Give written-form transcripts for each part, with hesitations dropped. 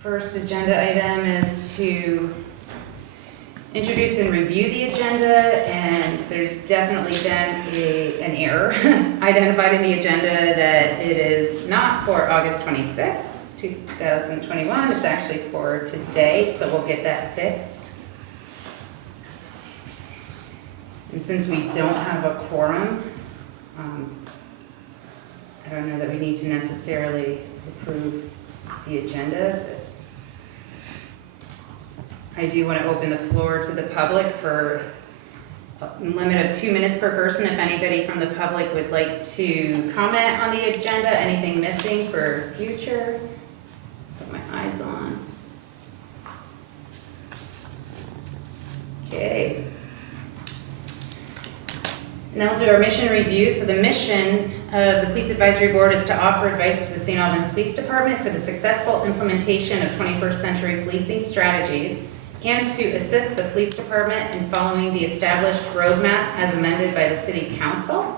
First agenda item is to introduce and review the agenda, and there's definitely been an error identified in the agenda that it is not for August 26th, 2021. It's actually for today, so we'll get that fixed. And since we don't have a quorum, I don't know that we need to necessarily approve the agenda. I do want to open the floor to the public for a limit of 2 minutes per person. If anybody from the public would like to comment on the agenda, anything missing for future, put my eyes on. Okay. Now we'll do our mission review. So the mission of the Police Advisory Board is to offer advice to the St. Albans Police Department for the successful implementation of 21st century policing strategies and to assist the police department in following the established roadmap as amended by the City Council.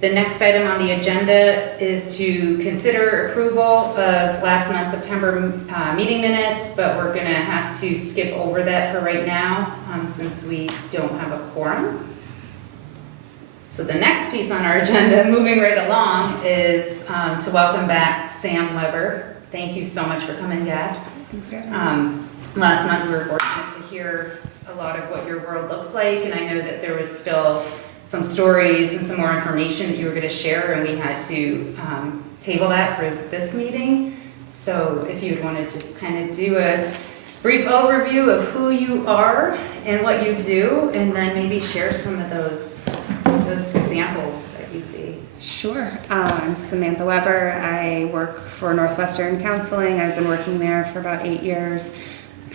The next item on the agenda is to consider approval of last month's September meeting minutes, but we're going to have to skip over that for right now since we don't have a quorum. So the next piece on our agenda, moving right along, is to welcome back Sam Webber. Thank you so much for coming, Gab. Thanks for having me. Last month we were fortunate to hear a lot of what your world looks like, and I know that there was still some stories and some more information that you were going to share, and we had to table that for this meeting. So if you would want to just kind of do a brief overview of who you are and what you do, and then maybe share some of those examples that you see. Sure. I'm Samantha Webber. I work for Northwestern Counseling. I've been working there for about 8 years.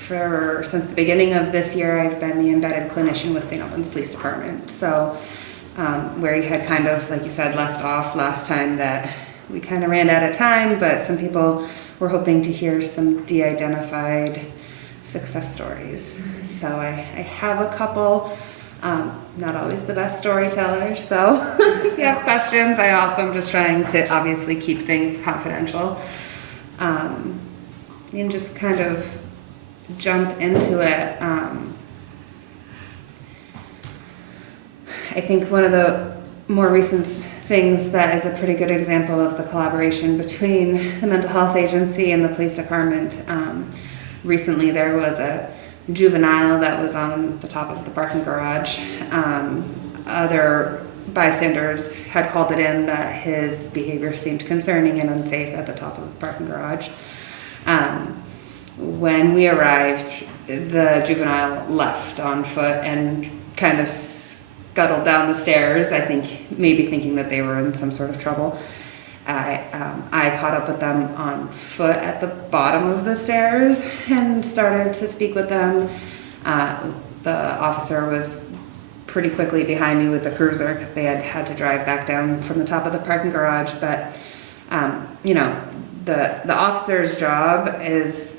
Since the beginning of this year, I've been the embedded clinician with St. Albans Police Department. So where you had kind of, like you said, left off last time, that we kind of ran out of time, but some people were hoping to hear some de-identified success stories. So I have a couple. Not always the best storyteller, so if you have questions, I also am just trying to obviously keep things confidential. And just kind of jump into it. I think one of the more recent things that is a pretty good example of the collaboration between the mental health agency and the police department. Recently there was a juvenile that was on the top of the parking garage. Other bystanders had called it in that his behavior seemed concerning and unsafe at the top of the parking garage. When we arrived, the juvenile left on foot and kind of scuttled down the stairs, I think maybe thinking that they were in some sort of trouble. I caught up with them on foot at the bottom of the stairs and started to speak with them. The officer was pretty quickly behind me with the cruiser because they had to drive back down from the top of the parking garage. But the officer's job is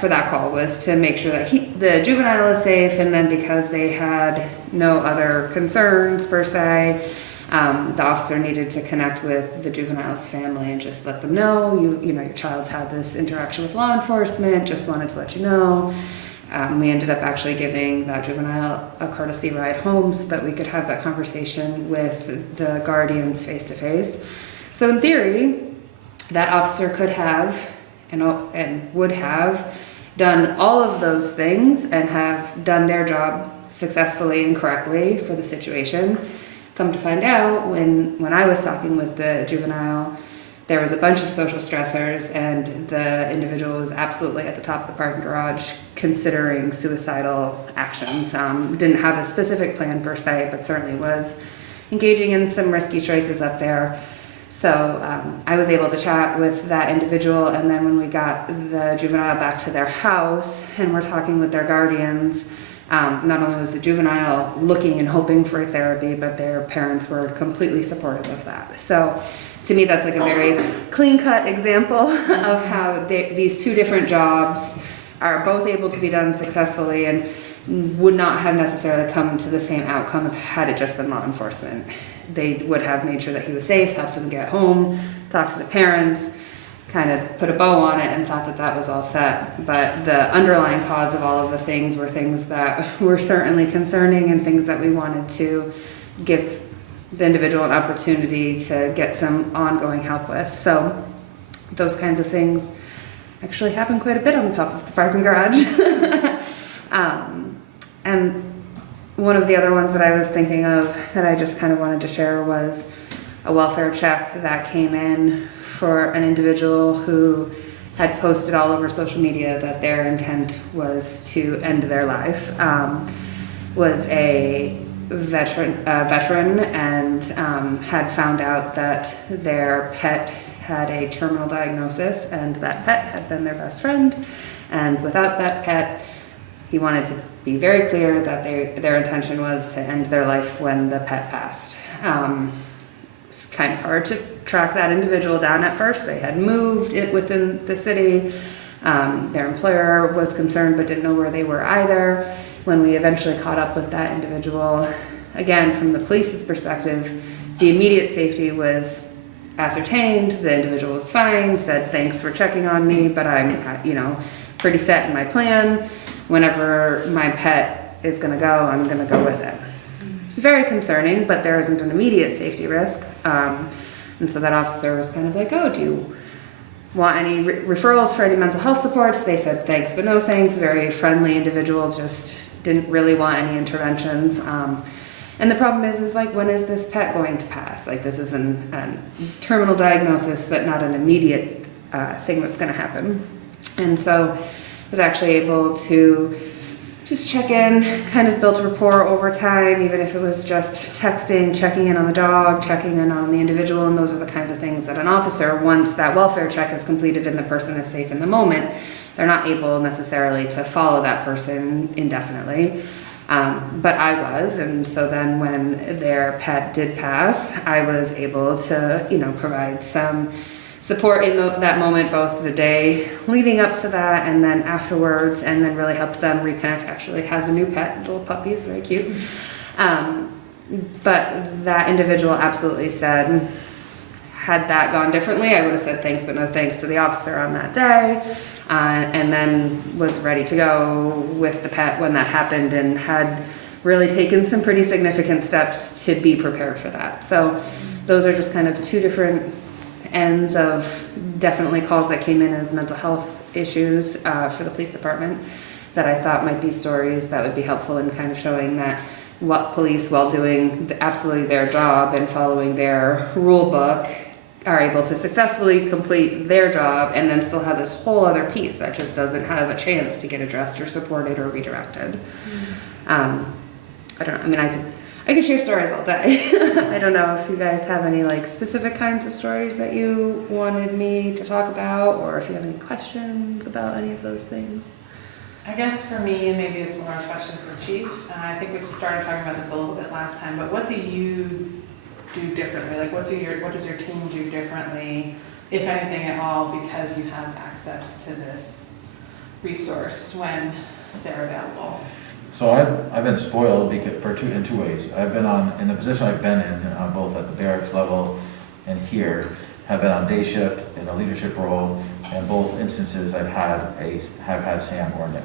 for that call was to make sure that the juvenile is safe, and then because they had no other concerns per se, the officer needed to connect with the juvenile's family and just let them know, your child's had this interaction with law enforcement, just wanted to let you know. We ended up actually giving that juvenile a courtesy ride home so that we could have that conversation with the guardians face to face. So in theory, that officer could have and would have done all of those things and have done their job successfully and correctly for the situation. Come to find out, when I was talking with the juvenile, there was a bunch of social stressors, and the individual was absolutely at the top of the parking garage considering suicidal actions. Didn't have a specific plan per se, but certainly was engaging in some risky choices up there. So I was able to chat with that individual, and then when we got the juvenile back to their house and we're talking with their guardians, not only was the juvenile looking and hoping for therapy, but their parents were completely supportive of that. So to me, that's like a very clean-cut example of how these two different jobs are both able to be done successfully and would not have necessarily come to the same outcome had it just been law enforcement. They would have made sure that he was safe, helped him get home, talked to the parents, kind of put a bow on it and thought that that was all set. But the underlying cause of all of the things were things that were certainly concerning and things that we wanted to give the individual an opportunity to get some ongoing help with. So those kinds of things actually happen quite a bit on the top of the parking garage. And one of the other ones that I was thinking of that I just kind of wanted to share was a welfare check that came in for an individual who had posted all over social media that their intent was to end their life. Was a veteran and had found out that their pet had a terminal diagnosis, and that pet had been their best friend. And without that pet, he wanted to be very clear that their intention was to end their life when the pet passed. It's kind of hard to track that individual down at first. They had moved it within the city. Their employer was concerned but didn't know where they were either. When we eventually caught up with that individual, again, from the police's perspective, the immediate safety was ascertained. The individual was fine, said, "Thanks for checking on me, but I'm, pretty set in my plan. Whenever my pet is gonna go, I'm gonna go with it." It's very concerning, but there isn't an immediate safety risk. And so that officer was kind of like, "Oh, do you want any referrals for any mental health supports?" They said, "Thanks, but no thanks." Very friendly individual, just didn't really want any interventions. And the problem is like, when is this pet going to pass? Like, this is a terminal diagnosis, but not an immediate thing that's gonna happen. And so I was actually able to just check in, kind of built rapport over time, even if it was just texting, checking in on the dog, checking in on the individual. And those are the kinds of things that an officer, once that welfare check is completed and the person is safe in the moment, they're not able necessarily to follow that person indefinitely. But I was, and so then when their pet did pass, I was able to, provide some support in that moment, both the day leading up to that and then afterwards, and then really helped them reconnect. Actually has a new pet, little puppy, is very cute. But that individual absolutely said, had that gone differently, I would have said thanks but no thanks to the officer on that day, and then was ready to go with the pet when that happened, and had really taken some pretty significant steps to be prepared for that. So those are just kind of two different ends of definitely calls that came in as mental health issues for the police department that I thought might be stories that would be helpful in kind of showing that what police, while doing absolutely their job and following their rule book, are able to successfully complete their job and then still have this whole other piece that just doesn't have a chance to get addressed or supported or redirected. I don't know, I could share stories all day. I don't know if you guys have any specific kinds of stories that you wanted me to talk about, or if you have any questions about any of those things. I guess for me, and maybe it's more a question for Chief, I think we started talking about this a little bit last time, but what do you do differently? Like, what does your team do differently, if anything at all, because you have access to this resource when they're available? So I've been spoiled in two ways. I've been in the position I've been in, both at the barracks level and here, have been on day shift in a leadership role. In both instances, have had Sam or Nick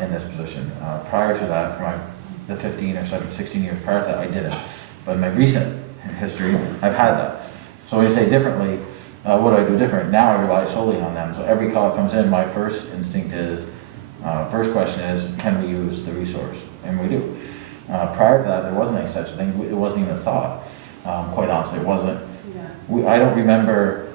in this position. Prior to that, for the 15 or 16 years prior to that, I didn't. But in my recent history, I've had that. So when you say differently, what do I do different? Now I rely solely on them. So every call that comes in, my first instinct is, first question is, can we use the resource? And we do. Prior to that, there wasn't any such thing. It wasn't even a thought. Quite honestly, it wasn't. Yeah. I don't remember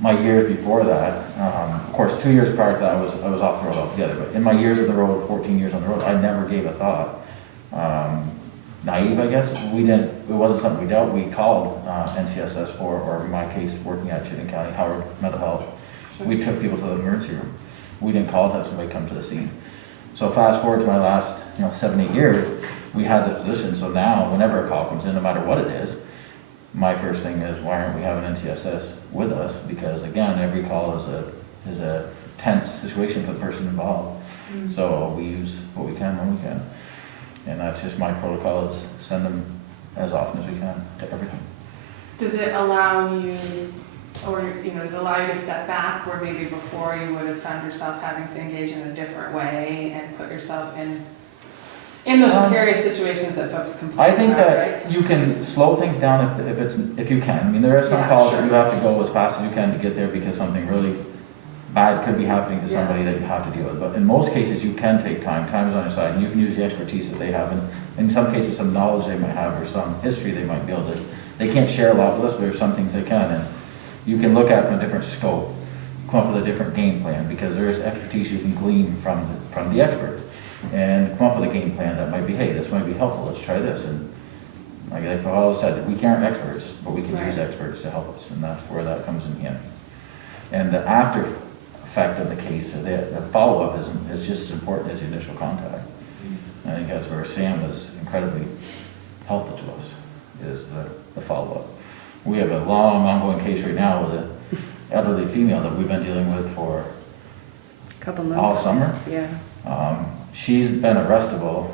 my years before that. Of course, 2 years prior to that, I was off the road altogether. But in my years on the road, 14 years on the road, I never gave a thought. Naive, I guess. It wasn't something we dealt. We called NCSS for, or in my case, working at Chittenden County, Howard Mental Health. We took people to the emergency room. We didn't call to have somebody come to the scene. So fast forward to my last 7-8 years, we had the position. So now, whenever a call comes in, no matter what it is, my first thing is, why aren't we having NCSS with us? Because again, every call is a tense situation for the person involved. Mm-hmm. So we use what we can when we can. And that's just my protocol, is send them as often as we can to everything. Does it allow you or, you know, does it allow you to step back where maybe before you would have found yourself having to engage in a different way and put yourself in those precarious situations that folks complain I about, think right? that you can slow things down if you can. I mean, there are some Yeah, calls sure. that you have to go as fast as you can to get there because something really bad could be happening to Yeah. somebody that you have to deal with. But in most cases, you can take time. Time is on your side, and you can use the expertise that they have, and in some cases, some knowledge they might have or some history they might be able to. They can't share a lot with us, but there's some things they can, and you can look at from a different scope, come up with a different game plan, because there is expertise you can glean from the experts, and come up with a game plan that might be, hey, this might be helpful, let's try this. And like Paul said, we aren't experts, but we can Right. use experts to help us, and that's where that comes in handy. And the after effect of the case, the follow-up is just as important as the initial contact. I think that's where Sam is incredibly helpful to us, is the follow-up. We have a long ongoing case right now with an elderly female that we've been dealing with for Couple months. all summer. Yeah. She's been arrestable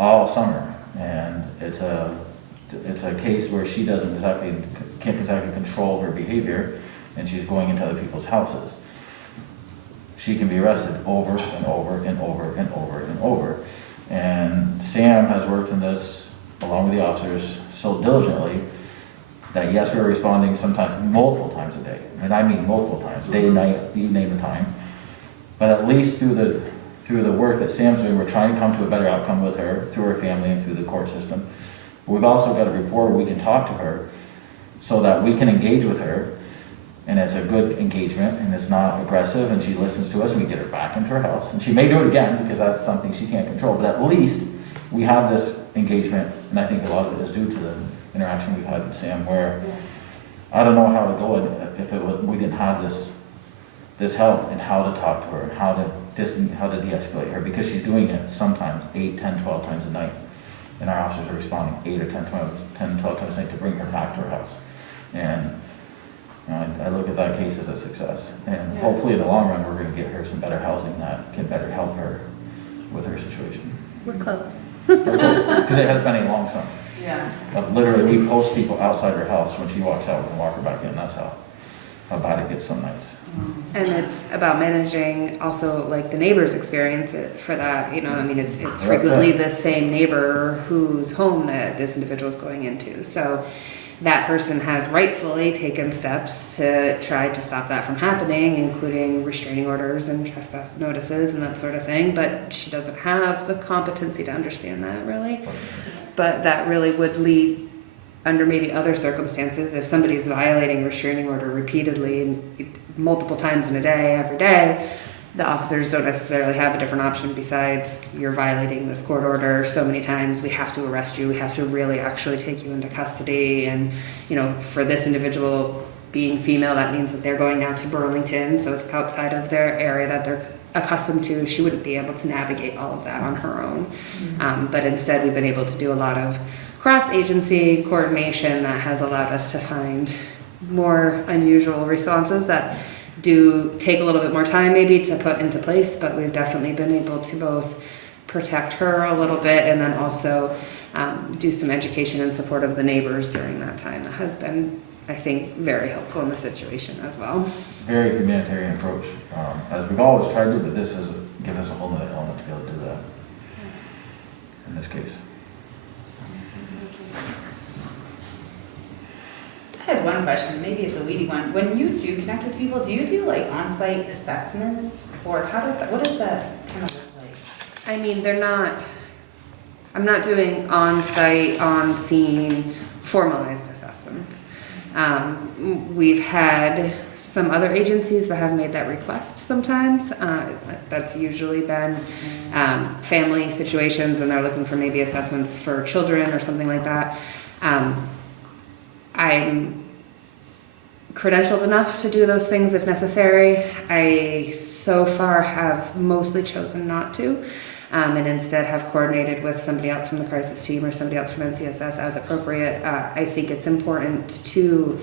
all summer, and it's a case where she can't exactly control her behavior, and she's going into other people's houses. She can be arrested over and over and over and over and over. And Sam has worked in this, along with the officers, so diligently that yes, we're responding sometimes multiple times a day. And I mean multiple times, day, night, you name the time. But at least through the work that Sam's doing, we're trying to come to a better outcome with her, through her family and through the court system. But we've also got a rapport where we can talk to her so that we can engage with her, and it's a good engagement, and it's not aggressive, and she listens to us, and we get her back into her house. And she may do it again, because that's something she can't control, but at least we have this engagement, and I think a lot of it is due to the interaction we've had with Sam, where I don't know how to go if we didn't have this help in how to talk to her, and how to de-escalate her, because she's doing it sometimes 8, 10, 12 times a night, and our officers are responding 8 or 10, 12 times a night to bring her back to her house. And I look at that case as a success, and hopefully in the long run, we're going to get her some better housing that can better help her with her situation. We're close. Because it has been a long summer. Yeah. But literally, we post people outside her house when she walks out and walk her back in. That's how bad it gets some nights. And it's about managing also like the neighbor's experience for that, you know, I mean, it's frequently the same neighbor whose home that this individual is going into. So that person has rightfully taken steps to try to stop that from happening, including restraining orders and trespass notices and that sort of thing. But she doesn't have the competency to understand that really. But that really would lead, under maybe other circumstances, if somebody's violating restraining order repeatedly and multiple times in a day, every day, the officers don't necessarily have a different option besides you're violating this court order so many times, we have to arrest you, we have to really actually take you into custody. And, you know, for this individual being female, that means that they're going now to Burlington, so it's outside of their area that they're accustomed to. She wouldn't be able to navigate all of that on her own. But instead, we've been able to do a lot of cross-agency coordination that has allowed us to find more unusual responses that do take a little bit more time maybe to put into place, but we've definitely been able to both protect her a little bit and then also do some education and support of the neighbors during that time. That has been, I think, very helpful in the situation as well. Very humanitarian approach, as we've always tried to, but this has given us a whole nother element to be able to do that in this case. I had one question, maybe it's a weedy one. When you do connect with people, do you do like on-site assessments, or what does that kind of look like? I mean, I'm not doing on-site, on-scene, formalized assessments. We've had some other agencies that have made that request sometimes. That's usually been family situations, and they're looking for maybe assessments for children or something like that. I'm credentialed enough to do those things if necessary. I so far have mostly chosen not to, and instead have coordinated with somebody else from the crisis team or somebody else from NCSS as appropriate. I think it's important to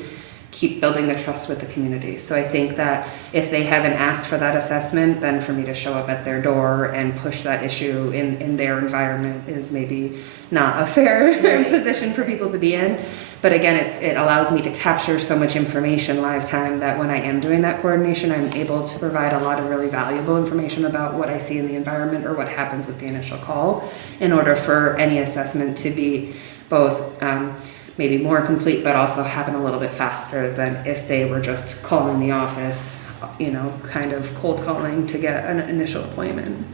keep building the trust with the community. So I think that if they haven't asked for that assessment, then for me to show up at their door and push that issue in their environment is maybe not a fair position for people to be in. But again, it allows me to capture so much information live time that when I am doing that coordination, I'm able to provide a lot of really valuable information about what I see in the environment or what happens with the initial call in order for any assessment to be both maybe more complete, but also happen a little bit faster than if they were just calling the office, kind of cold calling to get an initial appointment.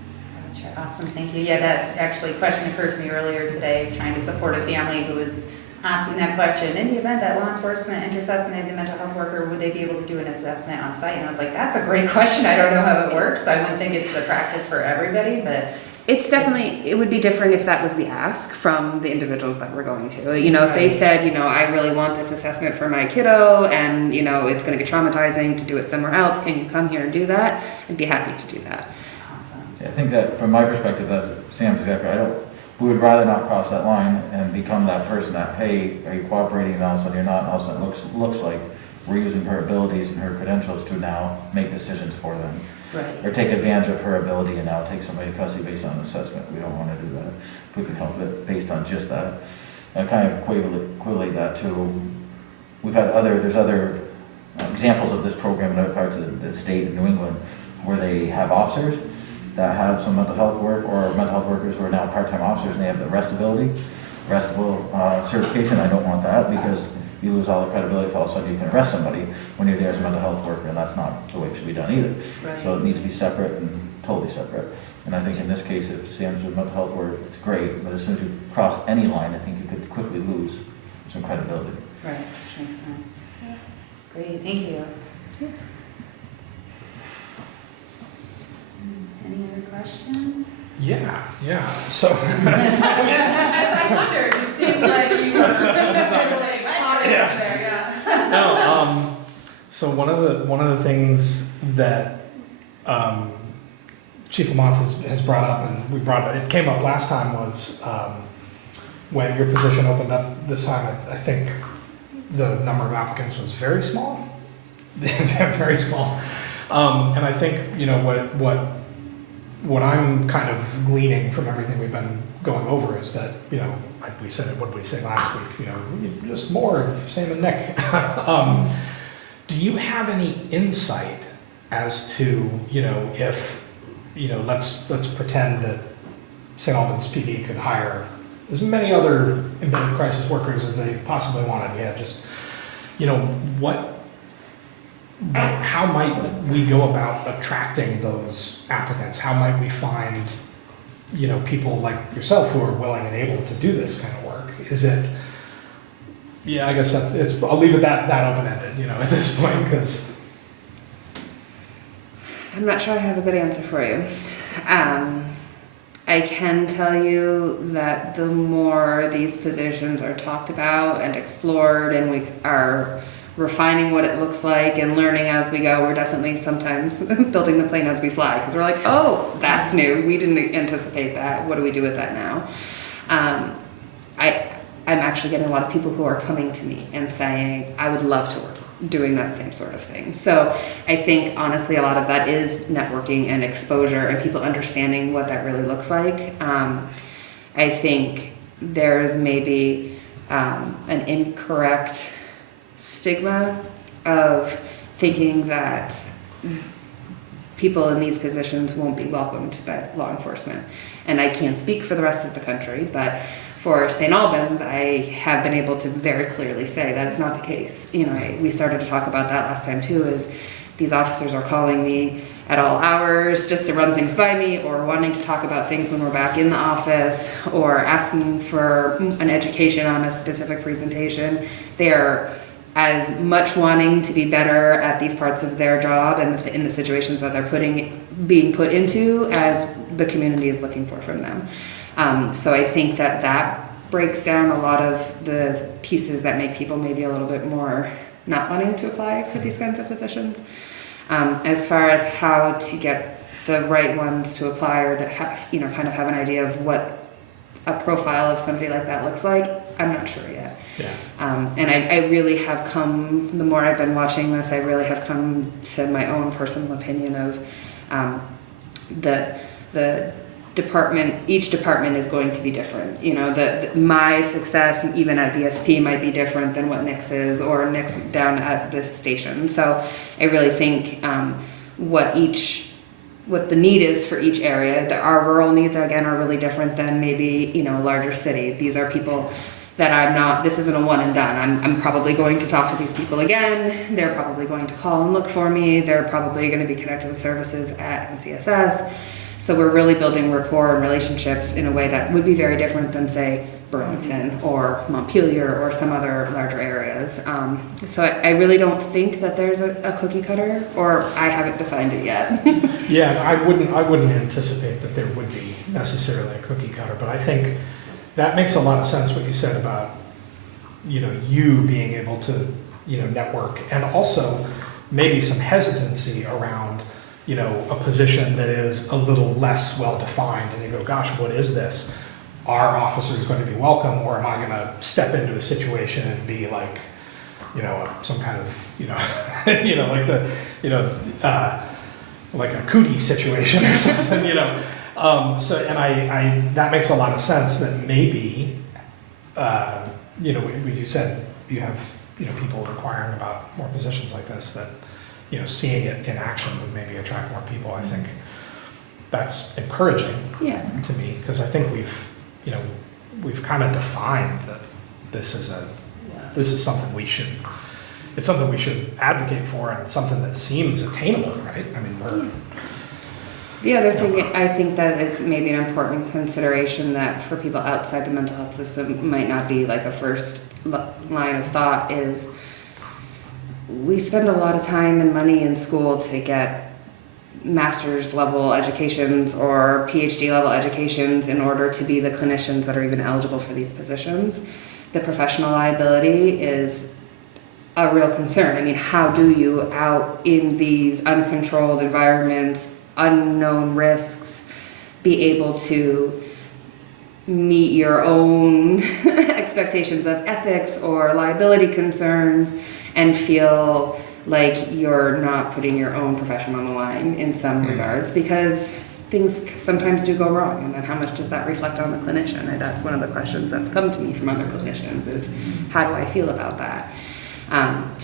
Gotcha. Awesome, thank you. Yeah, that actually question occurred to me earlier today, trying to support a family who was asking that question. In the event that law enforcement intercepts and they have the mental health worker, would they be able to do an assessment on site? And I was like, that's a great question. I don't know how it works. I wouldn't think it's the practice for everybody, but It's definitely, it would be different if that was the ask from the individuals that we're going to. If they said, I really want this assessment for my kiddo and, it's going to be traumatizing to do it somewhere else, can you come here and do that? I'd be happy to do that. awesome. I think that from my perspective, as Sam's exactly right, we would rather not cross that line and become that person that, hey, are you cooperating, and all of a sudden you're not, and all of a sudden it looks like we're using her abilities and her credentials to now make decisions for them. Right. Or take advantage of her ability and now take somebody to custody based on assessment. We don't want to do that. If we can help it based on just that. I kind of correlate that to, there's other examples of this program in other parts of the state in New England where they have officers that have some mental health work, or mental health workers who are now part-time officers, and they have the arrestable certification. I don't want that, because you lose all the credibility if all of a sudden you can arrest somebody when you're there as a mental health worker, and that's not the way it should be done either. Right. So it needs to be separate and totally separate. And I think in this case, if Sam's doing mental health work, it's great, but as soon as you cross any line, I think you could quickly lose some credibility. Right, makes sense. Great, thank you. Any other questions? Yeah. So, I wondered, you seemed like you were like hot in there, yeah. no. So one of the things that Chief Lamont has brought up, and it came up last time, was when your position opened up this time. I think the number of applicants was very small, very small. And I think what I'm kind of gleaning from everything we've been going over is that, like we said, what did we say last week? Just more of Sam and Nick. Do you have any insight as to, if, let's pretend that St. Albans PD could hire as many other embedded crisis workers as they possibly wanted? Yeah, just, how might we go about attracting those applicants? How might we find, people like yourself who are willing and able to do this kind of work? Is it, I guess I'll leave it that open-ended, at this point, because I'm not sure I have a good answer for you. I can tell you that the more these positions are talked about and explored, and we are refining what it looks like and learning as we go, we're definitely sometimes building the plane as we fly, because we're like, oh, that's new, we didn't anticipate that, what do we do with that now? I'm actually getting a lot of people who are coming to me and saying, I would love to work doing that same sort of thing. So I think honestly a lot of that is networking and exposure and people understanding what that really looks like. I think there's maybe an incorrect stigma of thinking that people in these positions won't be welcomed by law enforcement. And I can't speak for the rest of the country, but for St. Albans, I have been able to very clearly say that is not the case. We started to talk about that last time too, is these officers are calling me at all hours just to run things by me, or wanting to talk about things when we're back in the office, or asking for an education on a specific presentation. They are as much wanting to be better at these parts of their job and in the situations that they're being put into as the community is looking for from them. So I think that breaks down a lot of the pieces that make people maybe a little bit more not wanting to apply for these kinds of positions. As far as how to get the right ones to apply, or that kind of have an idea of what a profile of somebody like that looks like, I'm not sure yet. yeah. And I really have come, the more I've been watching this, I really have come to my own personal opinion of the each department is going to be different. You know, my success even at VSP might be different than what Nick's is, or Nick's down at the station. So I really think what the need is for each area. Our rural needs, again, are really different than maybe, you know, a larger city. These are people that this isn't a one and done. I'm probably going to talk to these people again. They're probably going to call and look for me. They're probably going to be connected with services at NCSS. So we're really building rapport and relationships in a way that would be very different than, say, Burlington or Montpelier or some other larger areas. So I really don't think that there's a cookie cutter, or I haven't defined it yet. Yeah, I wouldn't anticipate that there would be necessarily a cookie cutter, but I think that makes a lot of sense what you said about, you know, you being able to, you know, network, and also maybe some hesitancy around, you know, a position that is a little less well-defined, and you go, gosh, what is this? Are officers going to be welcome, or am I going to step into a situation and be like, you know, some kind of, you know, you know, like the, you know, like a cootie situation or something, you know. So, and I that makes a lot of sense that maybe, you know, when you said you have, you know, people inquiring about more positions like this, that, you know, seeing it in action would maybe attract more people. I think that's encouraging to me, because I think we've kind of defined that this is something we should, it's something we should advocate for, and something that seems attainable, right? I mean, The other thing I think that is maybe an important consideration that for people outside the mental health system might not be like a first line of thought is we spend a lot of time and money in school to get master's level educations or PhD level educations in order to be the clinicians that are even eligible for these positions. The professional liability is a real concern. I mean, how do you, out in these uncontrolled environments, unknown risks, be able to meet your own expectations of ethics or liability concerns and feel like you're not putting your own profession on the line in some regards, because things sometimes do go wrong, and then how much does that reflect on the clinician? And that's one of the questions that's come to me from other clinicians is, how do I feel about that?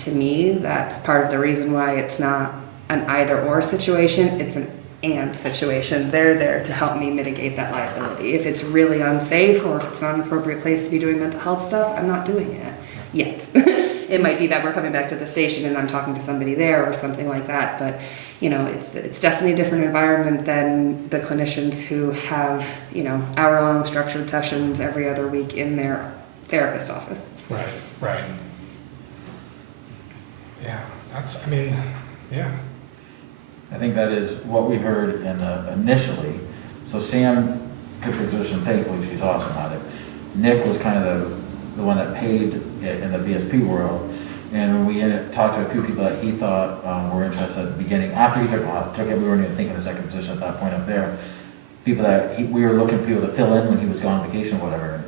To me, that's part of the reason why it's not an either or situation, it's an and situation. They're there to help me mitigate that liability. If it's really unsafe or if it's not an appropriate place to be doing mental health stuff, I'm not doing it yet. It might be that we're coming back to the station and I'm talking to somebody there or something like that, but you know, it's definitely a different environment than the clinicians who have, you know, hour-long structured sessions every other week in their therapist office. Right. Yeah, I mean, yeah. I think that is what we heard initially. So Sam took the position, thankfully she's awesome at it. Nick was kind of the one that paid it in the VSP world. And we talked to a few people that he thought were interested at the beginning. After he took it, we weren't even thinking of the second position at that point up there. People that we were looking for people to fill in when he was gone on vacation or whatever. And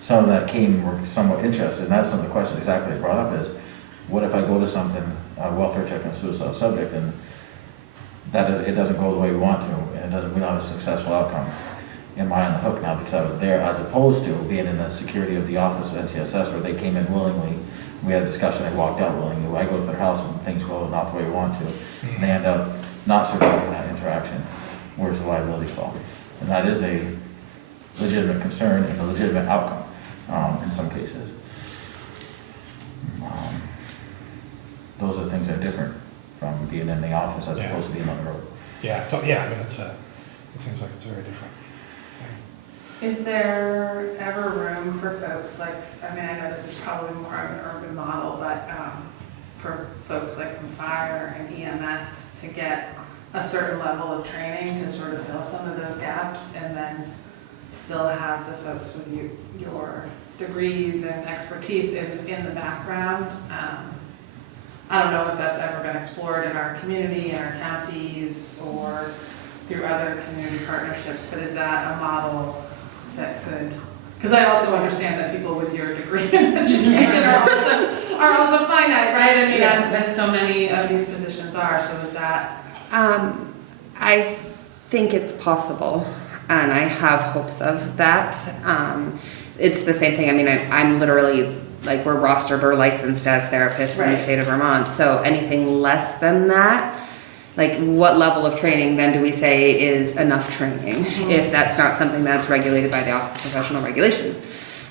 some that came were somewhat interested. And that's some of the questions exactly I brought up is, what if I go to something, welfare check and suicide subject, and it doesn't go the way we want to, and we don't have a successful outcome. Am I on the hook now because I was there, as opposed to being in the security of the office of NCSS where they came in willingly. We had a discussion, they walked out willingly. I go to their house and things go not the way we want to. And they end up not surviving that interaction. Where's the liability fall? And that is a legitimate concern and a legitimate outcome in some cases. Those are things that are different from being in the office as opposed to being on the road. Yeah, I mean, it seems like it's very different. Is there ever room for folks like, I mean, I know this is probably more of an urban model, but for folks like from fire and EMS to get a certain level of training to sort of fill some of those gaps, and then still have the folks with your degrees and expertise in the background? I don't know if that's ever been explored in our community, in our counties, or through other community partnerships, but is that a model that could, because I also understand that people with your degree in education are also finite, right? I mean, as so many of these positions are, so is that? I think it's possible. and I have hopes of that. It's the same thing. I mean, I'm literally, like, we're rostered or licensed as therapists in Right. the state of Vermont. So anything less than that, like, what level of training then do we say is enough training? If that's not something that's regulated by the Office of Professional Regulation.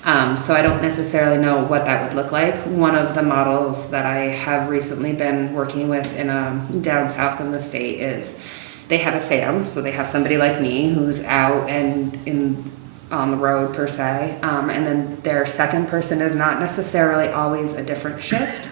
So I don't necessarily know what that would look like. One of the models that I have recently been working with in down south in the state is they have a SAM, so they have somebody like me who's out and on the road per se, and then their second person is not necessarily always a different shift,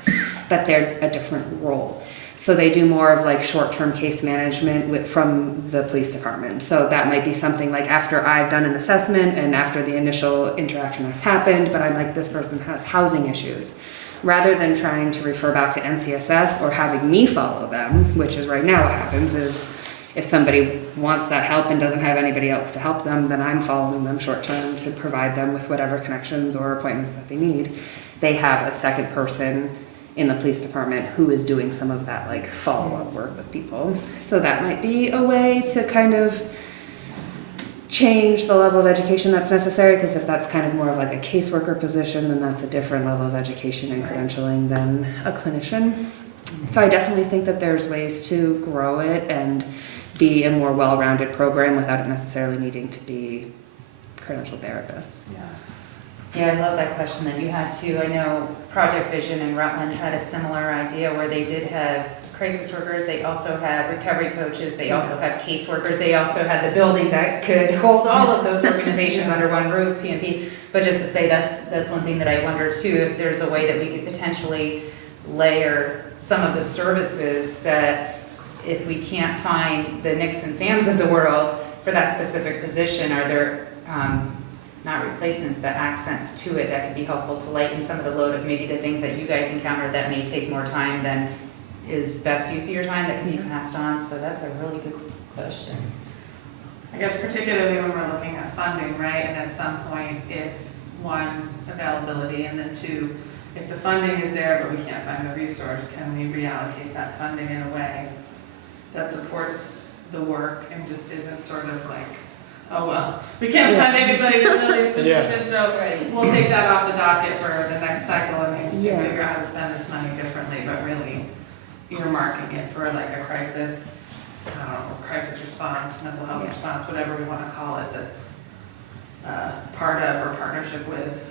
but they're a different role. So they do more of like short-term case management from the police department. So that might be something like after I've done an assessment and after the initial interaction has happened, but I'm like, this person has housing issues. Rather than trying to refer back to NCSS or having me follow them, which is right now what happens is if somebody wants that help and doesn't have anybody else to help them, then I'm following them short-term to provide them with whatever connections or appointments that they need. They have a second person in the police department who is doing some of that like follow-up work with people. So that might be a way to kind of change the level of education that's necessary, because if that's kind of more of like a caseworker position, then that's a different level of education and credentialing than a clinician. So I definitely think that there's ways to grow it and be a more well-rounded program without it necessarily needing to be credentialed therapists. Yeah, I love that question that you had too. I know Project Vision in Rutland had a similar idea where they did have crisis workers, they also had recovery coaches, they also had caseworkers, they also had the building that could hold all of those organizations under one roof, PMP. But just to say, that's one thing that I wonder too, if there's a way that we could potentially layer some of the services that if we can't find the Nicks and Sams of the world for that specific position, are there not replacements, but accents to it that could be helpful to lighten some of the load of maybe the things that you guys encounter that may take more time than is best use of your time that can be passed on. So that's a really good question. I guess particularly when we're looking at funding, right? And at some point, if one, availability, and then two, if the funding is there but we can't find the resource, can we reallocate that funding in a way that supports the work and just isn't sort of like, oh, well, we can't find anybody to fill these positions, so we'll take that off the docket for the next cycle and maybe figure out how to spend this money differently, but really earmarking it for like a crisis, I don't know, crisis response, mental health response, whatever we want to call it, that's part of or partnership with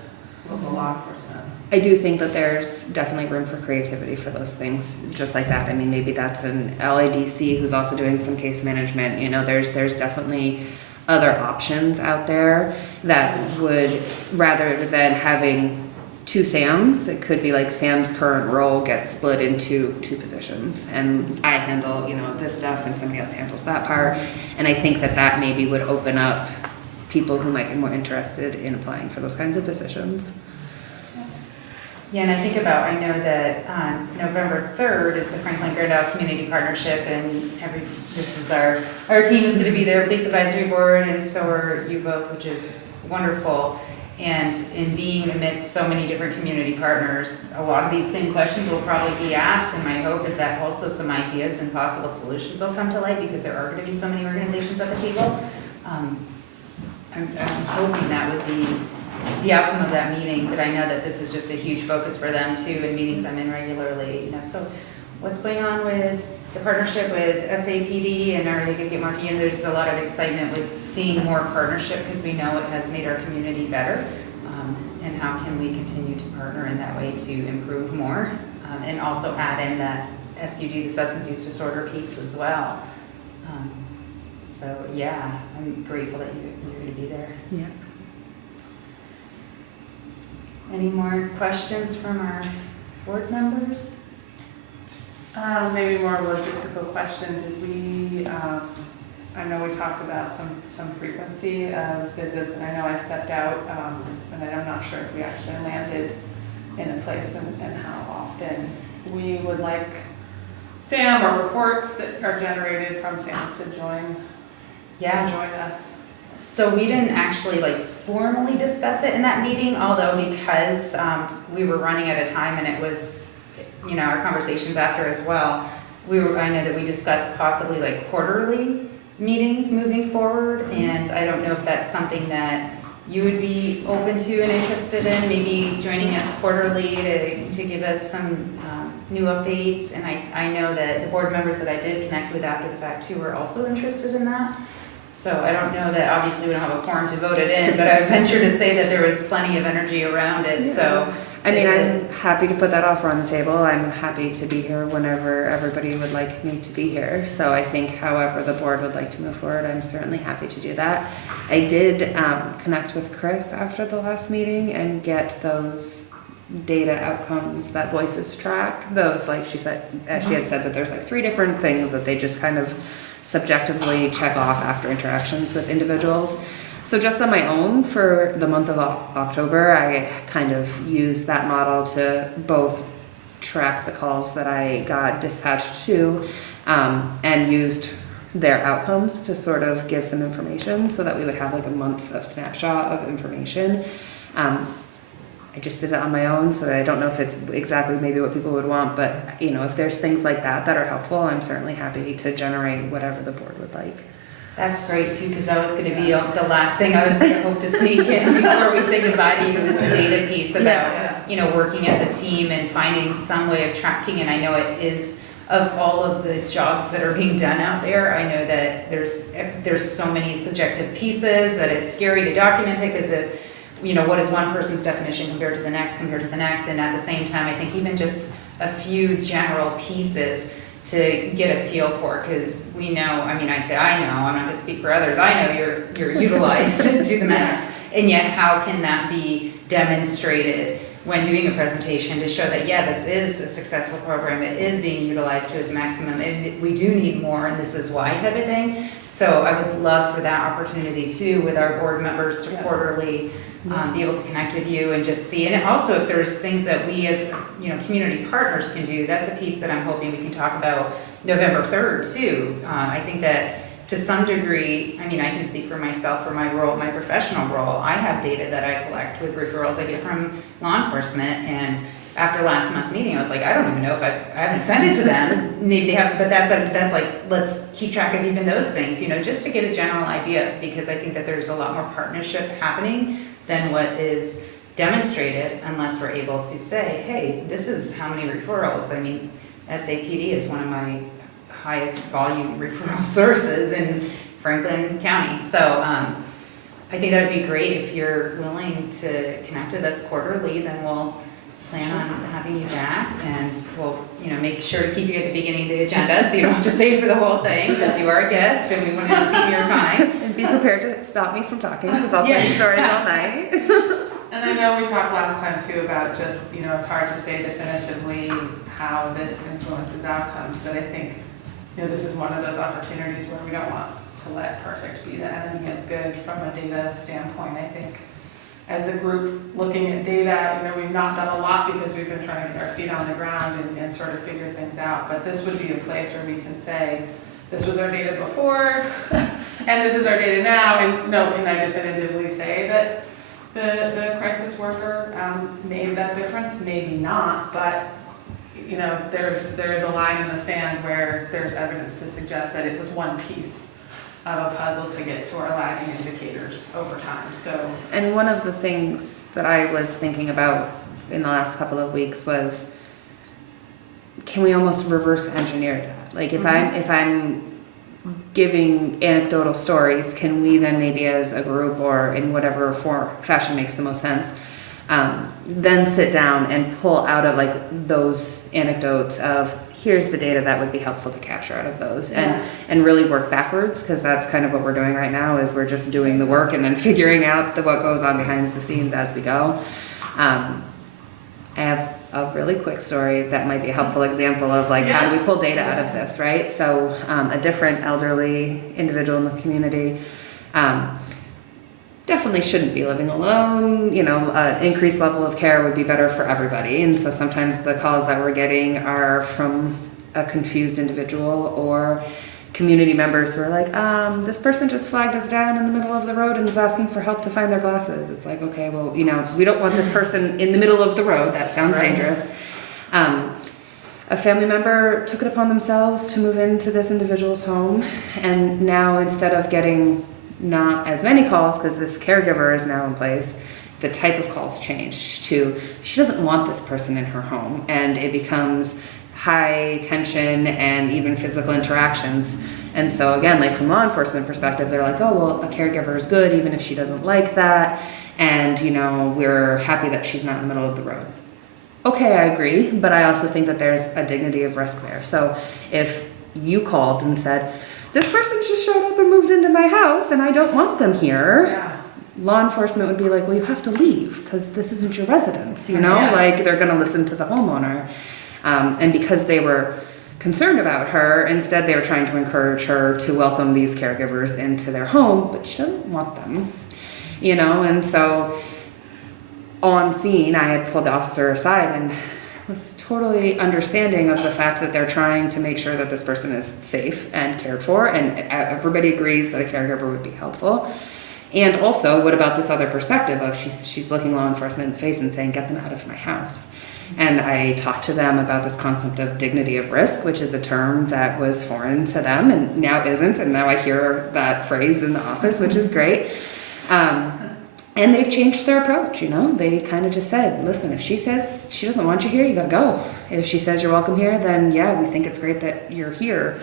local law enforcement. I do think that there's definitely room for creativity for those things, just like that. I mean, maybe that's an LADC who's also doing some case management. You know, there's definitely other options out there that would, rather than having two SAMs, it could be like Sam's current role gets split into two positions, and I handle, you know, this stuff and somebody else handles that part. And I think that maybe would open up people who might be more interested in applying for those kinds of positions. Yeah, and I know that November 3rd is the FranklinGrande Community Partnership, and our team is going to be there, Police Advisory Board, and so are you both, which is wonderful. And in being amidst so many different community partners, a lot of these same questions will probably be asked, and my hope is that also some ideas and possible solutions will come to light, because there are going to be so many organizations at the table. I'm hoping that would be the outcome of that meeting, but I know that this is just a huge focus for them too in meetings I'm in regularly. You know, so what's going on with the partnership with SAPD, and are they going to get more? And there's a lot of excitement with seeing more partnership, because we know it has made our community better. And how can we continue to partner in that way to improve more, and also add in that SUD, the substance use disorder piece as well. So yeah, I'm grateful that you're going to be there. Yeah. Any more questions from our board members? Maybe more of a logistical question. Did we, I know we talked about some frequency of visits, and I know I stepped out, and I'm not sure if we actually landed in a place and how often. We would like Sam or reports that are generated from Sam to join us. So we didn't actually formally discuss it in that meeting, although because we were running at a time and it was, our conversations after as well, I know that we discussed possibly quarterly meetings moving forward, and I don't know if that's something that you would be open to and interested in, maybe joining us quarterly to give us some new updates. And I know that the board members that I did connect with after the fact too were also interested in that. So I don't know that, obviously we don't have a quorum to vote it in, but I would venture to say that there was plenty of energy around it, so. I mean, I'm happy to put that offer on the table. I'm happy to be here whenever everybody would like me to be here. So I think however the board would like to move forward, I'm certainly happy to do that. I did connect with Chris after the last meeting and get those data outcomes that Voices track. Those, like she said, she had said that there's like 3 different things that they just kind of subjectively check off after interactions with individuals. So just on my own for the month of October, I kind of used that model to both track the calls that I got dispatched to and used their outcomes to sort of give some information so that we would have like a month's of snapshot of information. I just did it on my own, so I don't know if it's exactly maybe what people would want, but you know, if there's things like that that are helpful, I'm certainly happy to generate whatever the board would like. That's great too, because that was going to be the last thing I was going to hope to sneak in before we say goodbye to you, was the data piece about, you know, working as a team and finding some way of tracking. And I know it is, of all of the jobs that are being done out there, I know that there's so many subjective pieces that it's scary to document it, because if, you know, what is one person's definition compared to the next, and at the same time, I think even just a few general pieces to get a feel for, because we know, I mean, I say I know, I'm not going to speak for others, I know you're utilized to the max, and yet how can that be demonstrated when doing a presentation to show that, yeah, this is a successful program, it is being utilized to its maximum, and we do need more, and this is why type of thing. So I would love for that opportunity too with our board members to quarterly be able to connect with you and just see. And also if there's things that we as, you know, community partners can do, that's a piece that I'm hoping we can talk about November 3rd too. I think that to some degree, I mean, I can speak for myself, for my role, my professional role, I have data that I collect with referrals I get from law enforcement, and after last month's meeting, I was like, I don't even know if I haven't sent it to them. Maybe they haven't, but that's like, let's keep track of even those things, you know, just to get a general idea, because I think that there's a lot more partnership happening than what is demonstrated, unless we're able to say, hey, this is how many referrals. I mean, SAPD is one of my highest volume referral sources in Franklin County. So I think that would be great if you're willing to connect with us quarterly, then we'll plan on having you back, and we'll, you know, make sure to keep you at the beginning of the agenda so you don't have to stay for the whole thing, because you are a guest and we want to steal your time. And be prepared to stop me from talking, because I'll tell you stories all night. And I know we talked last time too about just, you know, it's hard to say definitively how this influences outcomes, but I think, you know, this is one of those opportunities where we don't want to let perfect be the enemy of good from a data standpoint. I think as a group looking at data, you know, we've not done a lot because we've been trying to get our feet on the ground and sort of figure things out, but this would be a place where we can say, this was our data before, and this is our data now, and no, can I definitively say that the crisis worker made that difference? Maybe not, but you know, there is a line in the sand where there's evidence to suggest that it was one piece of a puzzle to get to our lagging indicators over time. So, and one of the things that I was thinking about in the last couple of weeks was, can we almost reverse engineer that? Like if I'm giving anecdotal stories, can we then maybe as a group or in whatever fashion makes the most sense, then sit down and pull out of like those anecdotes of, here's the data that would be helpful to capture out of those, and really work backwards, because that's kind of what we're doing right now, is we're just doing the work and then figuring out what goes on behind the scenes as we go. I have a really quick story that might be a helpful example of like, how do we pull data out of this, right? So a different elderly individual in the community definitely shouldn't be living alone. You know, increased level of care would be better for everybody. And so sometimes the calls that we're getting are from a confused individual or community members who are like, this person just flagged us down in the middle of the road and is asking for help to find their glasses. It's like, okay, well, you know, we don't want this person in the middle of the road. That sounds dangerous. a family member took it upon themselves to move into this individual's home, and now instead of getting not as many calls because this caregiver is now in place, the type of calls changed to she doesn't want this person in her home, and it becomes high tension and even physical interactions. And so again, like from law enforcement perspective, they're like, oh, well, a caregiver is good even if she doesn't like that, and you know, we're happy that she's not in the middle of the road. Okay, I agree, but I also think that there's a dignity of risk there. So if you called and said, this person just showed up and moved into my house and I don't want them here, Yeah. law enforcement would be like, well, you have to leave because this isn't your residence, you know? Yeah. Like, they're gonna listen to the homeowner. And because they were concerned about her, instead they were trying to encourage her to welcome these caregivers into their home, but she doesn't want them, you know? And so on scene, I had pulled the officer aside and was totally understanding of the fact that they're trying to make sure that this person is safe and cared for, and everybody agrees that a caregiver would be helpful. And also, what about this other perspective of she's looking law enforcement in the face and saying, get them out of my house. And I talked to them about this concept of dignity of risk, which is a term that was foreign to them and now isn't, and now I hear that phrase in the office, which is great. And they've changed their approach, you know? They kind of just said, listen, if she says she doesn't want you here, you gotta go. If she says you're welcome here, then yeah, we think it's great that you're here.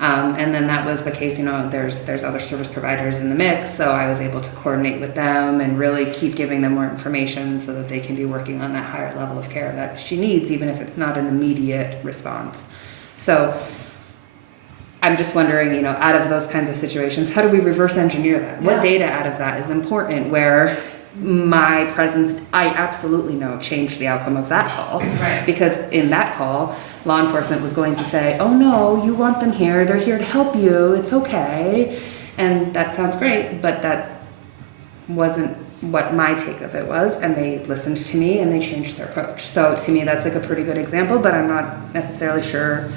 And then that was the case, you know, there's other service providers in the mix, so I was able to coordinate with them and really keep giving them more information so that they can be working on that higher level of care that she needs, even if it's not an immediate response. So I'm just wondering, you know, out of those kinds of situations, how do we reverse engineer that? What data out of that is important where my presence, I absolutely know, changed the outcome of that call. Right. Because in that call, law enforcement was going to say, oh no, you want them here, they're here to help you, it's okay. And that sounds great, but that wasn't what my take of it was, and they listened to me and they changed their approach. So to me, that's like a pretty good example, but I'm not necessarily sure.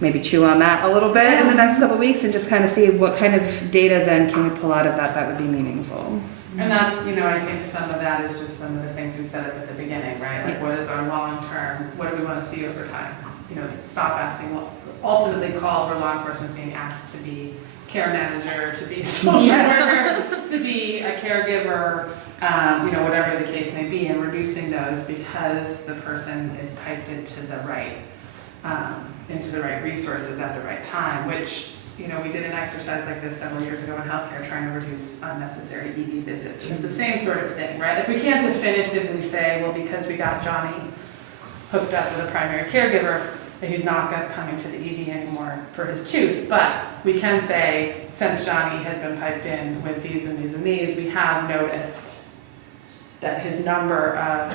Maybe chew on that a little bit in the next couple of weeks and just kind of see what kind of data then can we pull out of that would be meaningful. And that's, you know, I think some of that is just some of the things we set up at the beginning, right? Like, what is our long-term, what do we want to see over time? You know, stop asking, well, ultimately calls where law enforcement is being asked to be care manager, to be a social worker, to be a caregiver, you know, whatever the case may be, and reducing those because the person is piped into the right resources at the right time, which, you know, we did an exercise like this several years ago in healthcare trying to reduce unnecessary ED visits. It's the same sort of thing, right? Like, we can't definitively say, well, because we got Johnny hooked up with a primary caregiver, that he's not coming to the ED anymore for his tooth. But we can say, since Johnny has been piped in with these and these and these, we have noticed that his number of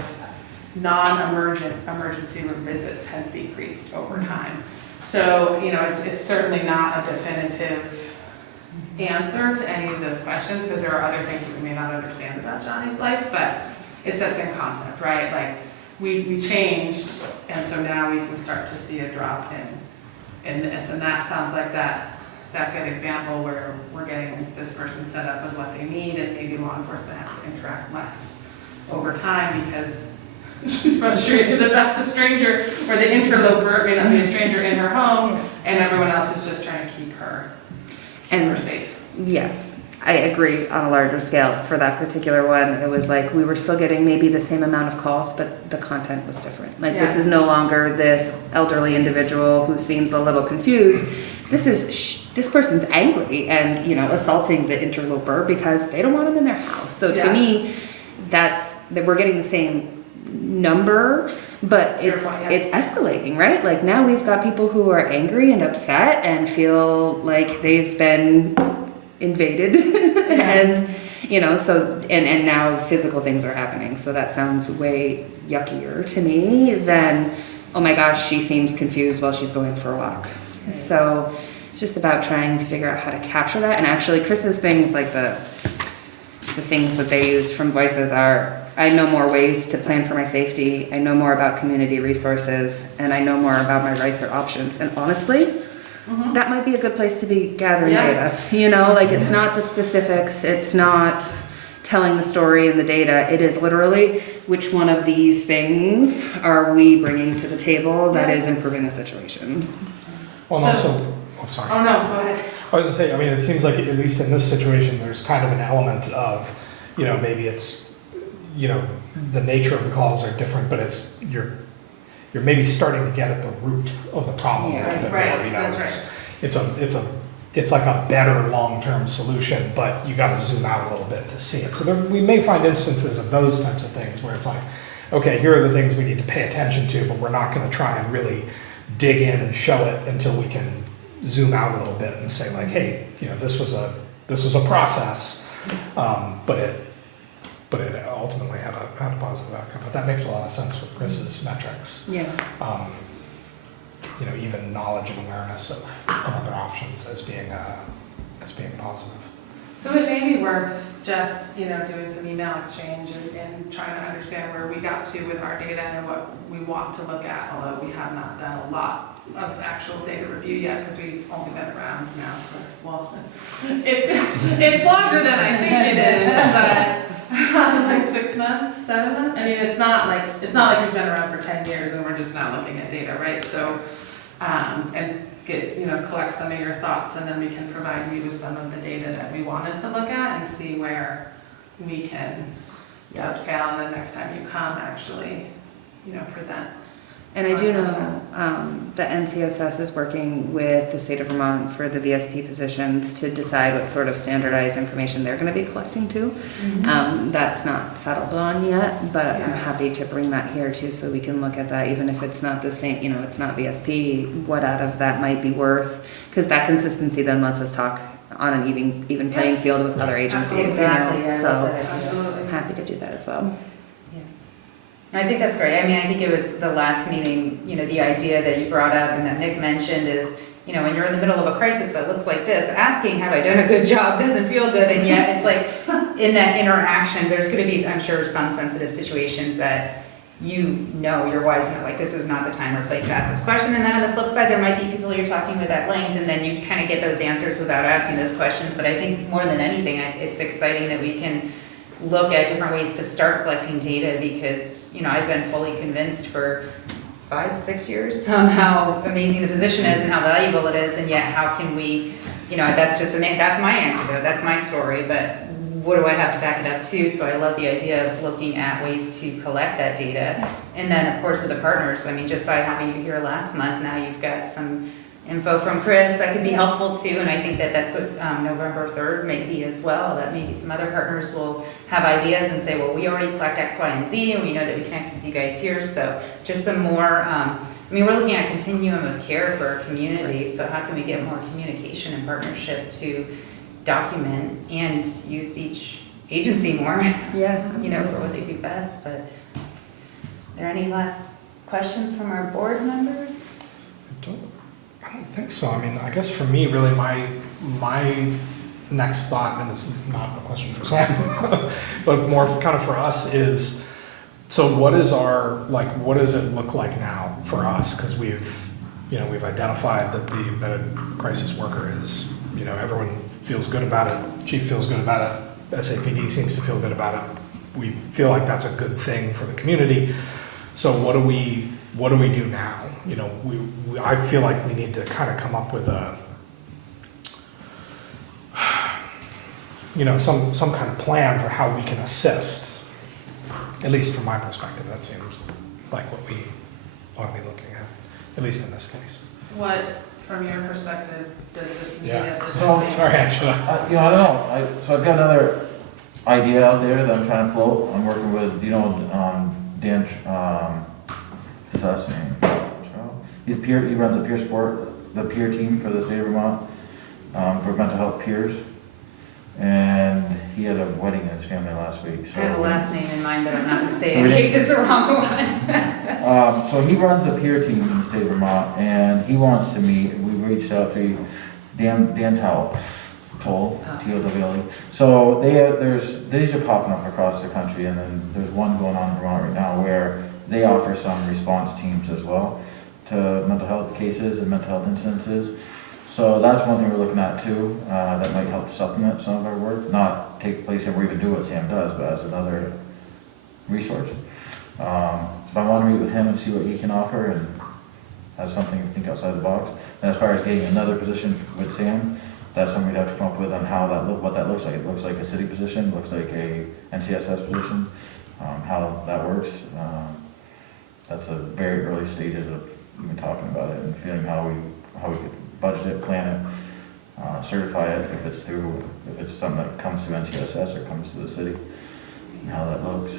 non-emergent emergency room visits has decreased over time. So, you know, it's certainly not a definitive answer to any of those questions, because there are other things that we may not understand about Johnny's life, but it's that same concept, right? Like, we changed, and so now we can start to see a drop in this, and that sounds like that good example where we're getting this person set up with what they need, and maybe law enforcement has to interact less over time because she's frustrated about the stranger or the interloper, you know, the stranger in her home, and everyone else is just trying to keep her safe. Yes, I agree on a larger scale. For that particular one, it was like we were still getting maybe the same amount of calls, but the content was different. Like, this is no longer this elderly individual who seems a little confused. This person's angry and, you know, assaulting the interloper because they don't want him in their house. So to me, that we're getting the same number, but it's escalating, right? Like, now we've got people who are angry and upset and feel like they've been invaded and, you know, so and now physical things are happening. So that sounds way yuckier to me than, oh my gosh, she seems confused while she's going for a walk. Right. So it's just about trying to figure out how to capture that. And actually Chris's things, like the things that they used from Voices are, I know more ways to plan for my safety, I know more about community resources, and I know more about my rights or options. And honestly, that might be a good place to be gathering data. You know, like, it's not the specifics, it's not telling the story and the data. It is literally, which one of these things are we bringing to the table that is improving the situation? Well, and So- also, I'm sorry. Oh, no, go ahead. I was gonna say, I mean, it seems like at least in this situation, there's kind of an element of, you know, maybe it's, you know, the nature of the calls are different, but it's, you're maybe starting to get at the root of the problem a little bit Right, more, you know? that's It's like a better long-term solution, but you gotta zoom out a little bit to see it. So there, we may find instances of those types of things where it's like, okay, here are the things we need to pay attention to, but we're not gonna try and really dig in and show it until we can zoom out a little bit and say like, hey, you know, this was a process, but it ultimately had a positive outcome. But that makes a lot of sense with Chris's metrics. Yeah. You know, even knowledge and awareness of other options as being positive. So it may be worth just, you know, doing some email exchange and trying to understand where we got to with our data and what we want to look at, although we have not done a lot of actual data review yet, because we've only been around now for, well, it's longer than I think it is, but like 6 months, 7 months? I mean, it's not like we've been around for 10 years and we're just now looking at data, right? So, and get, you know, collect some of your thoughts, and then we can provide you with some of the data that we wanted to look at and see where we can dovetail, and then next time you come, actually, you know, present. And I do know the NCSS is working with the state of Vermont for the VSP positions to decide what sort of standardized information they're going to be collecting too. That's not settled on yet, but I'm happy to bring that here too, so we can look at that, even if it's not the same, you know, it's not VSP, what out of that might be worth, because that consistency then lets us talk on an even playing field with other agencies, Exactly, you yeah, I know, love that so idea. Absolutely. I'm happy to do that as well. I think that's great. I mean, I think it was the last meeting, you know, the idea that you brought up and that Nick mentioned is, you know, when you're in the middle of a crisis that looks like this, asking, have I done a good job, doesn't feel good, and yet it's like, in that interaction, there's gonna be, I'm sure, some sensitive situations that you know, you're wise enough, like, this is not the time or place to ask this question, and then on the flip side, there might be people you're talking with at length, and then you kind of get those answers without asking those questions, but I think more than anything, it's exciting that we can look at different ways to start collecting data, because, you know, I've been fully convinced for 5-6 years how amazing the position is and how valuable it is, and yet how can we, you know, that's my anecdote, that's my story, but what do I have to back it up to? So I love the idea of looking at ways to collect that data. And then, of course, with the partners, I mean, just by having you here last month, now you've got some info from Chris that could be helpful too, and I think that that's what November 3rd may be as well, that maybe some other partners will have ideas and say, well, we already collect X, Y, and Z, and we know that we connected with you guys here, so just the more, I mean, we're looking at continuum of care for our community, so how can we get more communication and partnership to document and use each agency more, Yeah. you know, for what they do best, but are there any last questions from our board members? I don't think so. I mean, I guess for me, really, my next thought, and it's not a question for Sam, but more kind of for us is, so what is our, like, what does it look like now for us? Because we've identified that the embedded crisis worker is, you know, everyone feels good about it. Chief feels good about it. SAPD seems to feel good about it. We feel like that's a good thing for the community. So what do we do now? You know, I feel like we need to kind of come up with a, you know, some kind of plan for how we can assist. At least from my perspective, that seems like what we ought to be looking at least in this case. What, from your perspective, does this mean Yeah. at this So- point? Sorry, actually. You know, I don't know, so I've got another idea out there that I'm trying to float. I'm working with, you know, Dan, what's his last name? He runs a peer sport, the peer team for the state of Vermont, for mental health peers. And he had a wedding in his family last week, so. I have a last name in mind, but I'm not gonna say So it in we case didn't- it's the wrong one. So he runs a peer team in the state of Vermont, and he wants to meet. We reached out to Dan Toll, T-O-W-L-E. So these are popping up across the country, and then there's one going on in Vermont right now where they offer some response teams as well to mental health cases and mental health incidences. So that's one thing we're looking at too, that might help supplement some of our work, not take place here or even do what Sam does, but as another resource. But I want to meet with him and see what he can offer and has something to think outside the box. And as far as getting another position with Sam, that's something we'd have to come up with on how that what that looks like. It looks like a city position, looks like a NCSS position, how that works. That's a very early stages of even talking about it and feeling how we could budget it, plan it, certify it if it's something that comes to NCSS or comes to the city, and how that looks.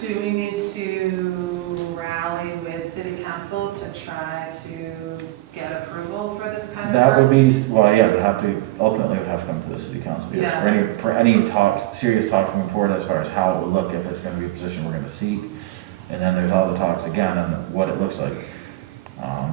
Do we need to rally with city council to try to get approval for this kind of That would work? be, well, yeah, it would have to, ultimately it would have to come to the city council, yes. Yeah. For any talks, serious talks moving forward as far as how it would look, if it's gonna be a position we're gonna seek. And then there's all the talks again on what it looks like.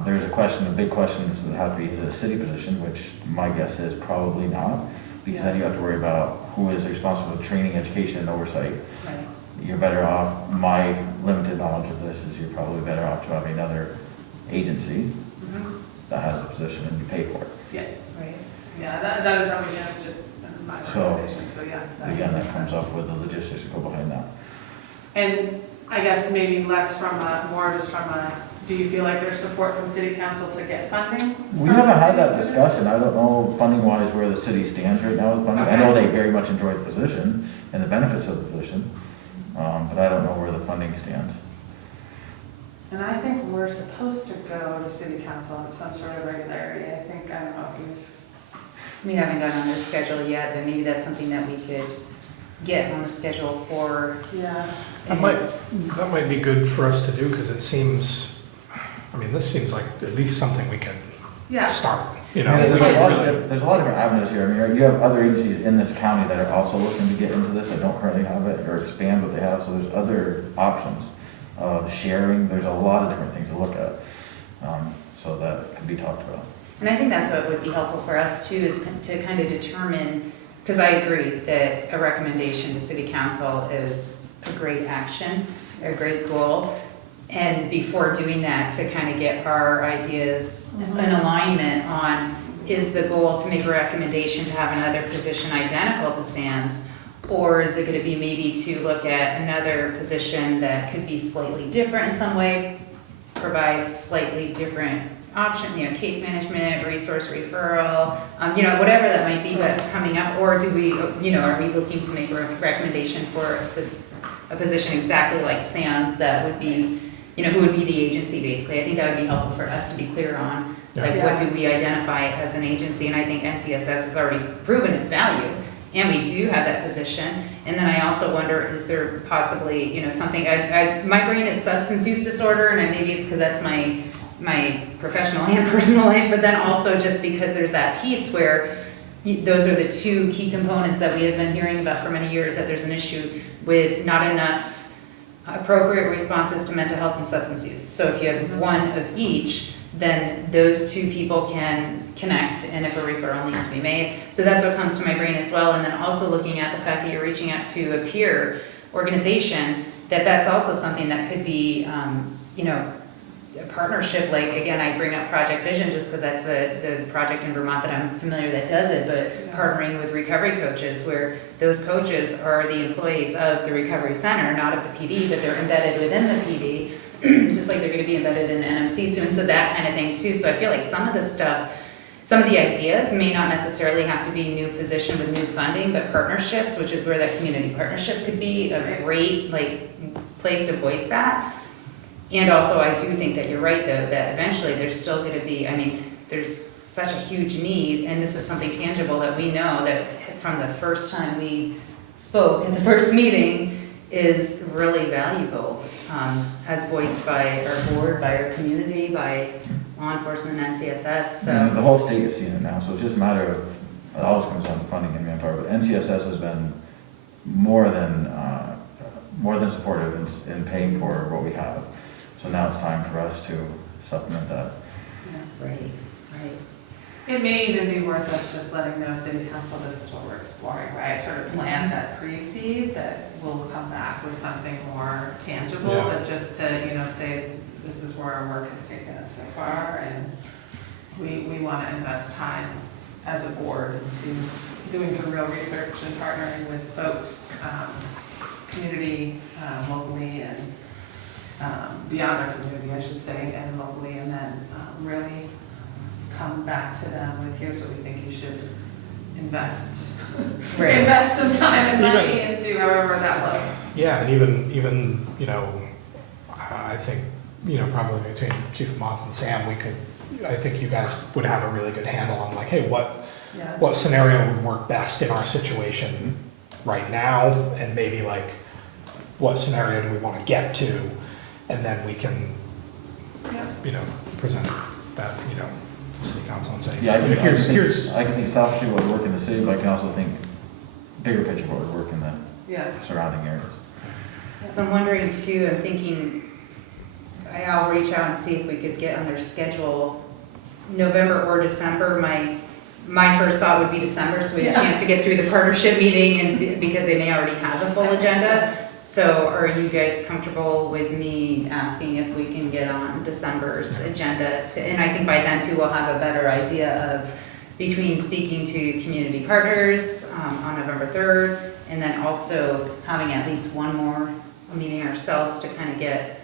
There's a big question would have to be, is it a city position, which my guess is probably not. Because then you have to worry about who is responsible for training, education, and oversight. Right. You're better off, my limited knowledge of this is you're probably better off to have another agency Mhm. that has the position and you pay for it. Yeah, Right. yeah, that is something that should, in my So, organization, so yeah. Again, that makes comes sense. up with the logistics that go behind that. And I guess maybe less from more just from do you feel like there's support from city council to get funding? We from haven't the had city that for this? discussion, I don't know funding wise where the city stands right now with funding. I know they very much enjoy the position and the benefits of the position, but I don't know where the funding stands. And I think we're supposed to go to city council in some sort of regularity. I don't know if we've. We haven't gotten on the schedule yet, but maybe that's something that we could get on the schedule for. Yeah. That might be good for us to do, because it seems, this seems like at least something we can Yeah. start, There's we a can lot really- of different avenues here, you have other agencies in this county that are also looking to get into this, that don't currently have it, or expand what they have, so there's other options of sharing, there's a lot of different things to look at, so that can be talked about. And I think that's what would be helpful for us too, is to kind of determine, because I agree that a recommendation to city council is a great action, a great goal. And before doing that, to kind of get our ideas in alignment on, is the goal to make a recommendation to have another position identical to Sam's? Or is it going to be maybe to look at another position that could be slightly different in some way, provides slightly different option, case management, resource referral, whatever that might be, but coming up, or do we, are we looking to make a recommendation for a position exactly like Sam's that would be, who would be the agency basically? I think that would be helpful for us to be clear on, like, what do we identify as an agency? And I think NCSS has already proven its value, and we do have that position. And then I also wonder, is there possibly, something, my brain is substance use disorder, and maybe it's because that's my professional and personal life, but then also just because there's that piece where those are the two key components that we have been hearing about for many years, that there's an issue with not enough appropriate responses to mental health and substance use. So if you have one of each, then those two people can connect, and if a referral needs to be made. So that's what comes to my brain as well. And then also looking at the fact that you're reaching out to a peer organization, that's also something that could be, a partnership. Like, again, I bring up Project Vision just because that's the project in Vermont that I'm familiar that does it, but partnering with recovery coaches, where those coaches are the employees of the recovery center, not of the PD, but they're embedded within the PD, just like they're going to be embedded in NMC soon, so that kind of thing too. So I feel like some of the stuff, some of the ideas may not necessarily have to be new position with new funding, but partnerships, which is where that community partnership could be a great place to voice that. And also, I do think that you're right, though, that eventually there's still going to be, there's such a huge need, and this is something tangible that we know that from the first time we spoke at the first meeting is really valuable, as voiced by our board, by our community, by law enforcement and NCSS, so. The whole state is seeing it now, so it's just a matter of, it always comes down to funding and manpower, but NCSS has been more than supportive in paying for what we have. So now it's time for us to supplement that. Right. It may even be worth us just letting know city council this is what we're exploring, right? Sort of plans that precede that will come back with something more tangible, Yeah. but just to, say this is where our work has taken us so far, and we want to invest time as a board into doing some real research and partnering with folks, community, locally and beyond our community, I should say, and locally, and then really come back to them with, here's what we think you should invest. Right. Invest some time and money into, however that looks. Yeah, and even, you know, I think, you know, probably between Chief Moth and Sam, I think you guys would have a really good handle on like, hey, what scenario would work best in our situation right now, and maybe like, what scenario do we want to get to, and then we can, you know, present that, you know, to city council and say, Yeah, I here's. can think selfishly what would work in the city, but I can also think bigger picture what would work in the surrounding areas. So I'm wondering too, I'm thinking, I'll reach out and see if we could get on their schedule November or December. My first thought would be December, so we have a chance to get through the partnership meeting, and because they may already have a full agenda. So are you guys comfortable with me asking if we can get on December's agenda? And I think by then too, we'll have a better idea of between speaking to community partners on November 3rd, and then also having at least one more meeting ourselves to kind of get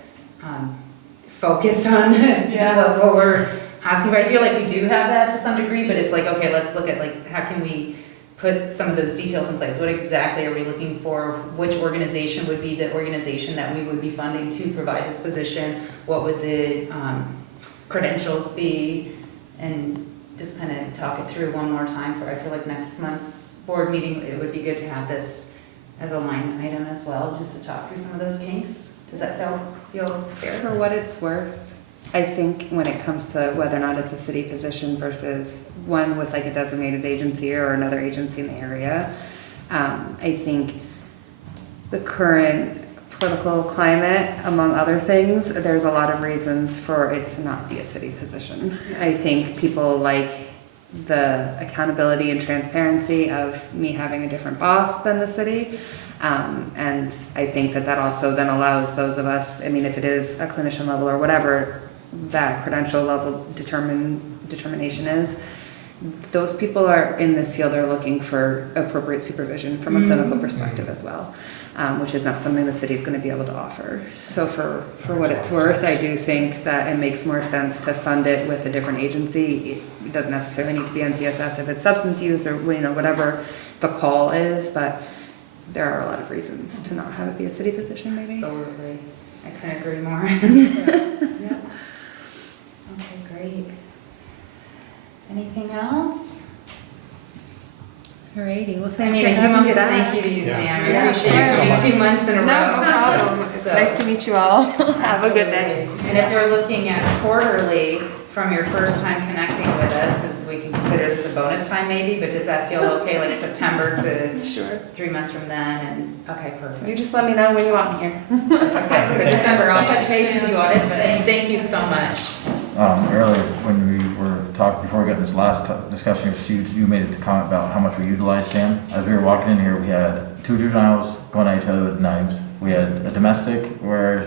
focused on what we're asking. But I feel like we do have that to some degree, but it's like, okay, let's look at like, how can we put some of those details in place? What exactly are we looking for? Which organization would be the organization that we would be funding to provide this position? What would the credentials be? And just kind of talk it through one more time for, I feel like next month's board meeting, it would be good to have this as a line item as well, just to talk through some of those kinks. Does that feel fair? For what it's worth, I think when it comes to whether or not it's a city position versus one with like a designated agency or another agency in the area, I think the current political climate, among other things, there's a lot of reasons for it to not be a city position. I think people like the accountability and transparency of me having a different boss than the city. And I think that also then allows those of us, I mean, if it is a clinician level or whatever that credential level determination is, those people are in this field are looking for appropriate supervision from a clinical perspective as well, which is not something the city's going to be able to offer. So for what it's worth, I do think that it makes more sense to fund it with a different agency. It doesn't necessarily need to be NCSS if it's substance use or, you know, whatever the call is, but there are a lot of reasons to not have it be a city position, maybe. Absolutely. I couldn't agree more. Yeah. Okay, great. Anything else? Alrighty, well, I thanks mean, for a having me humongous back. thank you to you, Yeah. Sam. I Yeah, appreciate thank you you so 2 months in a row. No problem. It's So- nice to meet you all. Have a good day. Absolutely. And if you're looking at quarterly from your first time connecting with us, we can consider this a bonus time maybe, but does that feel okay, like September to Sure. 3 months from then? And okay, perfect. You just let me know when you want me here. Okay, so December, I'll touch base with you on it, but thank you so much. Earlier, when we were talking, before we got this last discussion, you made a comment about how much we utilize Sam. As we were walking in here, we had 2 juveniles going at each other with knives. We had a domestic where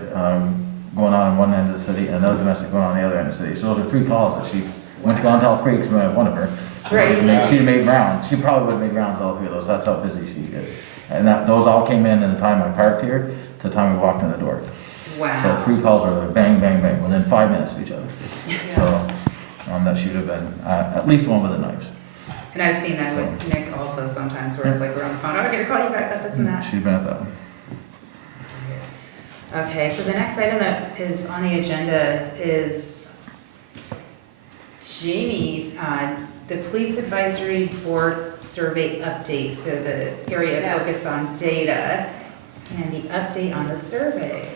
going on one end of the city, and another domestic going on the other end of the city. So those are 3 calls that she went to go on to all 3 because we only have one of her. Right. She'd made rounds. She probably would have made rounds all 3 of those. That's how busy she is. And those all came in the time I parked here to the time we walked in the door. Wow. So 3 calls were like bang, bang, bang, within 5 minutes of each other. So that should have been at least one with the knives. And I've seen that with Nick also sometimes, where it's like we're on the phone, oh, I gotta call you back, that, this and that. She's been at that one. Okay, so the next item that is on the agenda is Jamie, the Police Advisory Board survey update, so the area of focus on data and the update on the survey.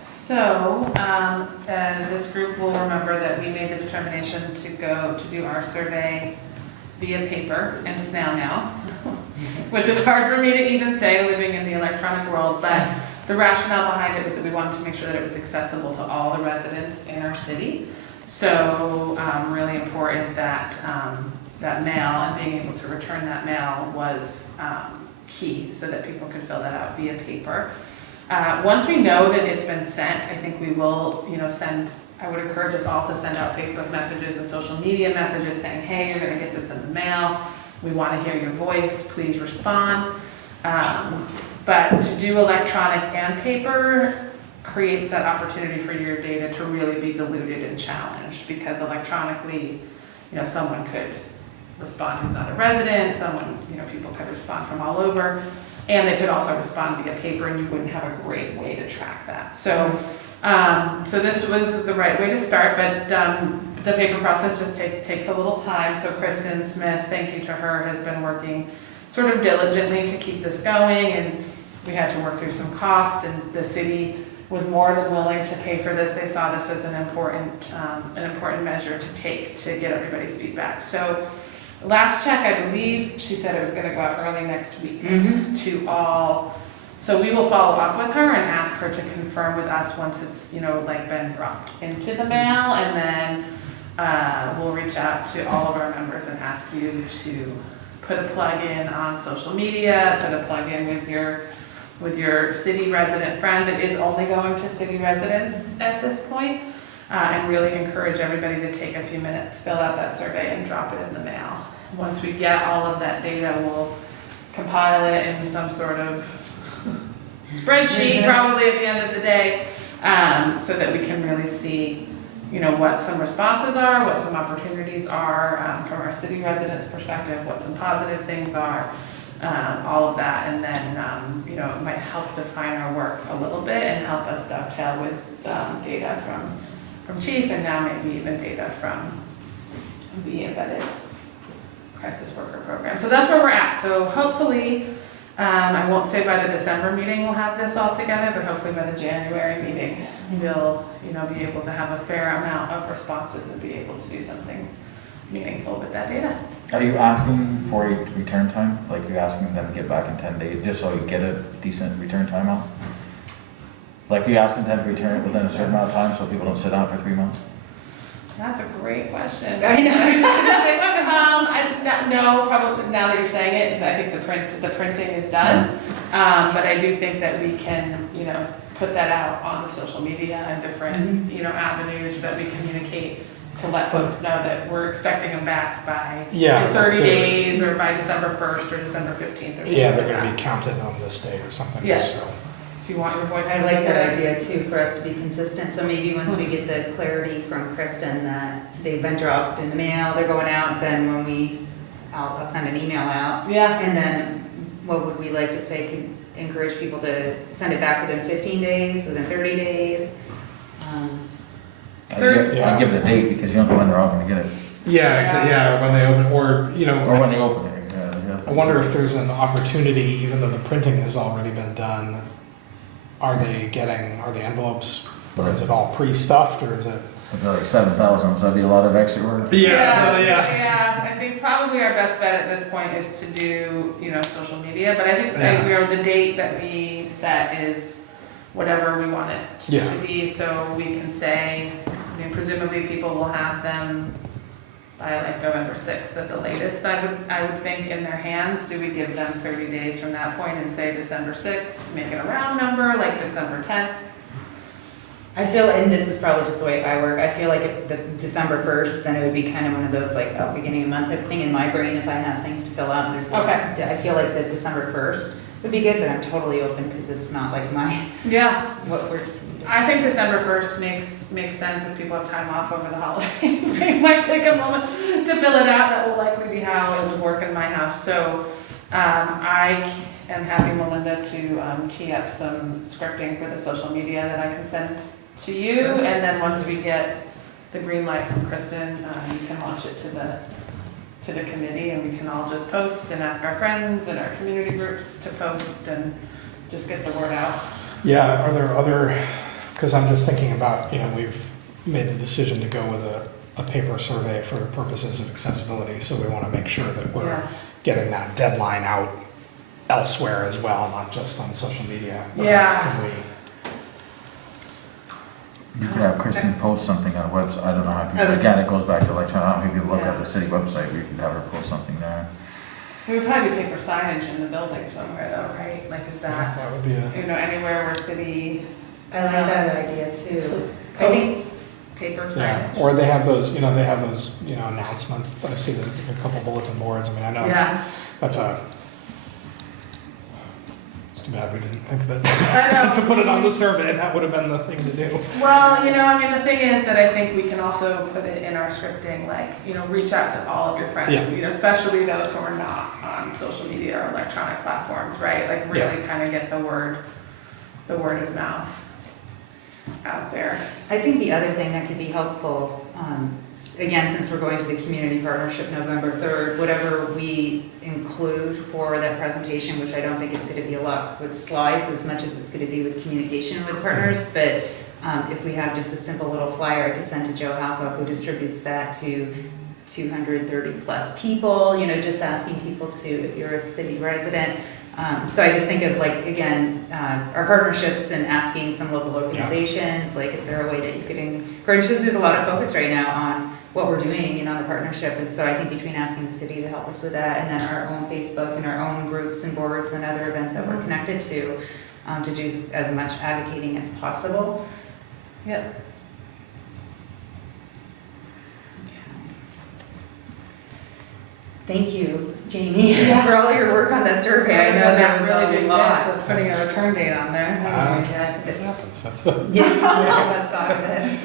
So, this group will remember that we made the determination to do our survey via paper and snail mail, which is hard for me to even say living in the electronic world, but the rationale behind it was that we wanted to make sure that it was accessible to all the residents in our city. So, really important that that mail and being able to return that mail was key so that people could fill that out via paper. Once we know that it's been sent, I think we will, send I would encourage us all to send out Facebook messages and social media messages saying, hey, you're gonna get this in the mail. We wanna hear your voice, please respond. But to do electronic and paper creates that opportunity for your data to really be diluted and challenged, because electronically, someone could respond who's not a resident, people could respond from all over, and they could also respond via paper, and you wouldn't have a great way to track that. So this was the right way to start, but the paper process just takes a little time. So Kristen Smith, thank you to her, has been working sort of diligently to keep this going, and we had to work through some costs, and the city was more than willing to pay for this. They saw this as an important measure to take to get everybody's feedback. So last check, I believe, she said it was gonna go out early next week to all. So we will follow up with her and ask her to confirm with us once it's, been dropped into the mail, and then we'll reach out to all of our members and ask you to put a plug in on social media, put a plug in with your city resident friends. It is only going to city residents at this point, and really encourage everybody to take a few minutes, fill out that survey, and drop it in the mail. Once we get all of that data, we'll compile it in some sort of spreadsheet, probably at the end of the day, so that we can really see, what some responses are, what some opportunities are from our city residents' perspective, what some positive things are, all of that, and then it might help define our work a little bit and help us dovetail with data from Chief, and now maybe even data from the embedded crisis worker program. So that's where we're at. So hopefully, I won't say by the December meeting we'll have this all together, but hopefully by the January meeting, we'll be able to have a fair amount of responses and be able to do something meaningful with that data. Are you asking for a return time? Like you're asking them to get back in 10 days, just so you get a decent return time out? Like you asking them to return it within a certain amount of time so people don't sit down for 3 months? That's a great question. I know, I was just gonna say, no, probably, now that you're saying it, I think the printing is done. But I do think that we can, put that out on the social media and different, avenues that we communicate to let folks know that we're expecting them back by 30 days or by December 1st or December 15th or something. Yeah, they're gonna be counted on this date or something. Yeah. So. If you want your voice. I like that idea too, for us to be consistent. So maybe once we get the clarity from Kristen that they've been dropped in the mail, they're going out, then when I'll send an email out. Yeah. And then what would we like to say, could encourage people to send it back within 15 days, within 30 days? I give it a date because you don't know when they're all gonna get it. Yeah, yeah, when they open, or Or when they open it. Yeah. I wonder if there's an opportunity, even though the printing has already been done, are the envelopes, or is it all pre-stuffed, or is it? It'd be like 7,000, so that'd be a lot of extra work. Yeah, I think probably our best bet at this point is to do, social media, but I think, the date that we set is whatever we want it to be, so we can say, presumably people will have them by like November 6th at the latest, I would think, in their hands. Do we give them 30 days from that point and say December 6th, make it a round number, like December 10th? I feel, and this is probably just the way I work, I feel like if the December 1st, then it would be kind of one of those like, beginning of month type thing in my brain if I have things to fill out. There's I feel like the December 1st would be good, but I'm totally open because it's not like what works. I think December 1st makes sense if people have time off over the holiday. They might take a moment to fill it out. That will likely be how it would work in my house. So I am having Melinda to tee up some scripting for the social media that I can send to you. And then once we get the green light from Kristen, you can launch it to the committee, and we can all just post and ask our friends and our community groups to post and just get the word out. Yeah, are there other, because I'm just thinking about, we've made the decision to go with a paper survey for purposes of accessibility, so we want to make sure that we're getting that deadline out elsewhere as well, not just on social media. What else can we? You could have Kristen post something on a website. I don't know how people, again, it goes back to electronic. I don't know if people look at the city website. We could have her post something there. There would probably be paper signage in the building somewhere though, right? Like, is that, would be anywhere where city. I like that idea too. I think paper Yeah, signage. or they have those, announcements. I've seen a couple bulletin boards. I mean, I know Yeah. it's too bad we didn't think of it. I know. To put it on the survey, that would have been the thing to do. Well, the thing is that I think we can also put it in our scripting, like, reach out to all of your friends, Yeah. Especially those who are not on social media or electronic platforms, right? Like really kind of get the word of mouth out there. I think the other thing that could be helpful, again, since we're going to the community partnership November 3rd, whatever we include for that presentation, which I don't think it's going to be a lot with slides as much as it's going to be with communication with partners, but if we have just a simple little flyer, I could send to Joe Halpa, who distributes that to 230 plus people, just asking people to, if you're a city resident. So I just think of again, our partnerships and asking some local organizations, is there a way that you could encourage, because there's a lot of focus right now on what we're doing, on the partnership. And so I think between asking the city to help us with that and then our own Facebook and our own groups and boards and other events that we're connected to do as much advocating as possible. Yep. Thank you, Jamie, for all your work on that survey. I know there was really a big lot. miss of putting a return date on there. It happens. That's Yeah, I must thought of it.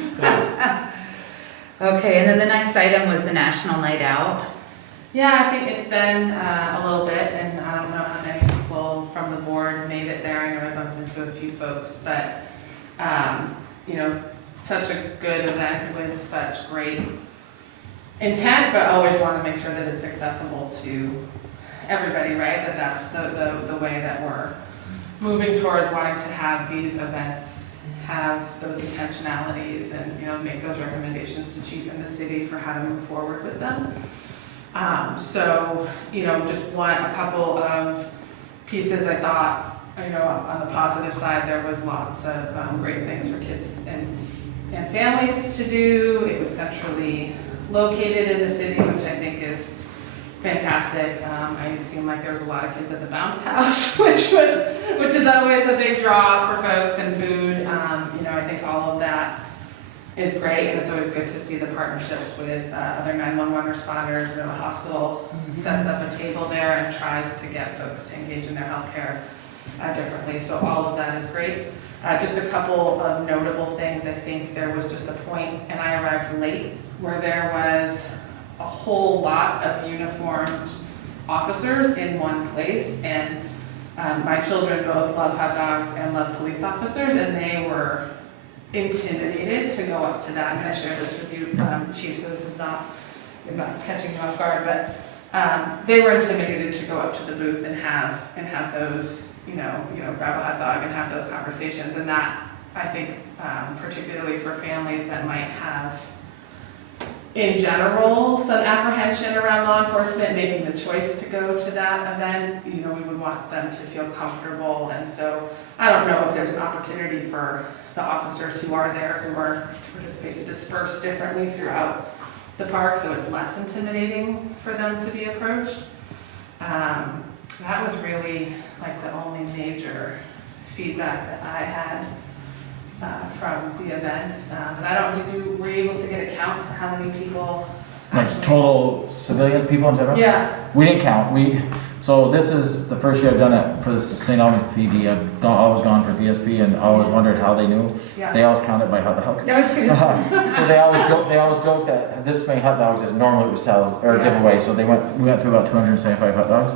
Okay, and then the next item was the National Night Out. Yeah, I think it's been a little bit, and I don't know how many people from the board made it there. I know I bumped into a few folks, but, such a good event with such great intent, but always want to make sure that it's accessible to everybody, right? That's the way that we're moving towards wanting to have these events have those intentionalities and, make those recommendations to chief and the city for how to move forward with them. So, just a couple of pieces I thought, on the positive side, there was lots of great things for kids and families to do. It was centrally located in the city, which I think is fantastic. It seemed like there was a lot of kids at the bounce house, which is always a big draw for folks, and food. I think all of that is great, and it's always good to see the partnerships with other 911 responders. The hospital sets up a table there and tries to get folks to engage in their healthcare differently. So all of that is great. Just a couple of notable things. I think there was just a point, and I arrived late, where there was a whole lot of uniformed officers in one place, and my children both love hot dogs and love police officers, and they were intimidated to go up to that. I'm going to share this with you, Chief, so this is not catching you off guard, but they were intimidated to go up to the booth and have those, grab a hot dog and have those conversations, and that, I think, particularly for families that might have, in general, some apprehension around law enforcement making the choice to go to that event, we would want them to feel comfortable. And so I don't know if there's an opportunity for the officers who are there, who are to participate, to disperse differently throughout the park, so it's less intimidating for them to be approached. That was really the only major feedback that I had from the events. But I don't, were you able to get a count for how many people? actually- Total civilian people in general? Yeah, We didn't count. So this is the first year I've done it for the St. Albans PD. I've always gone for VSP and always wondered how they knew. They yeah. always counted by hot dogs. I was gonna say. So they always joke that this many hot dogs is normally we sell or Yeah. give away. So we went through about 275 hot dogs.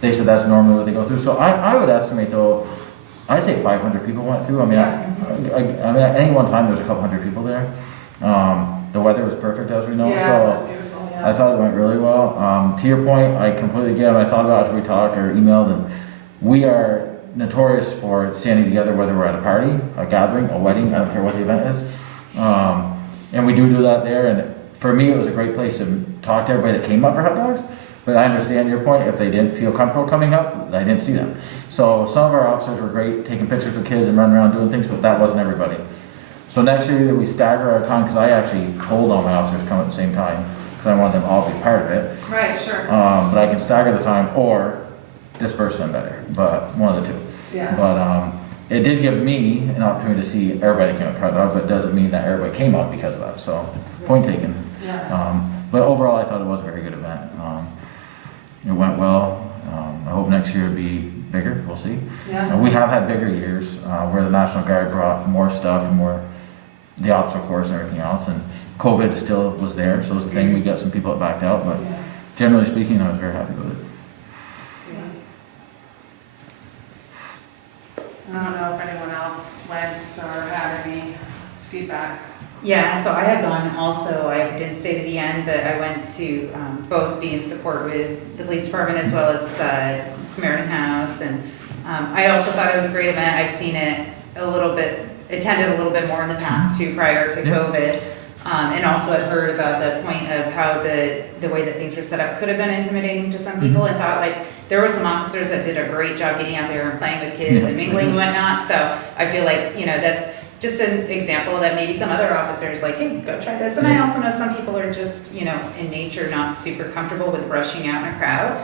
They said that's normally what they go through. So I would estimate though, I'd say 500 people went through. I mean, at any one time there's a couple hundred people there. The weather was perfect, as we know. Yeah, So that's beautiful, yeah. I thought it went really well. To your point, I completely get it. I thought about it after we talked or emailed, and we are notorious for standing together, whether we're at a party, a gathering, a wedding, I don't care what the event is. And we do that there, and for me, it was a great place to talk to everybody that came up for hot dogs. But I understand your point, if they didn't feel comfortable coming up, I didn't see them. So some of our officers were great, taking pictures with kids and running around doing things, but that wasn't everybody. So next year, we stagger our time, because I actually told all my officers to come at the same time, because I wanted them all to be part of it. Right, sure. But I can stagger the time or disperse them better, but one of the two. Yeah. But it did give me an opportunity to see everybody that came up proud of, but it doesn't mean that everybody came up because of that, so, point taken. Yeah. But overall, I thought it was a very good event. It went well. I hope next year it'll be bigger, we'll see. Yeah. We have had bigger years, where the National Guard brought more stuff and more, the obstacle course and everything else, and COVID still was there, so it was the thing, we got some people that backed out, but Yeah. generally speaking, I was very happy with it. I don't know if anyone else went or had any feedback. Yeah, so I had gone also, I didn't stay to the end, but I went to both be in support with the police department as well as Samaritan House, and I also thought it was a great event. I've seen it attended a little bit more in the past too, prior to Yeah. COVID, and also had heard about the point of how the way that things were set up could have been intimidating to some people, and thought like, there were some officers that did a great job getting out there and playing with kids Yeah. and mingling and whatnot, so I feel like, that's just an example that maybe some other officers like, hey, go try this. And I also know some people are just, in nature, not super comfortable with rushing out in a crowd.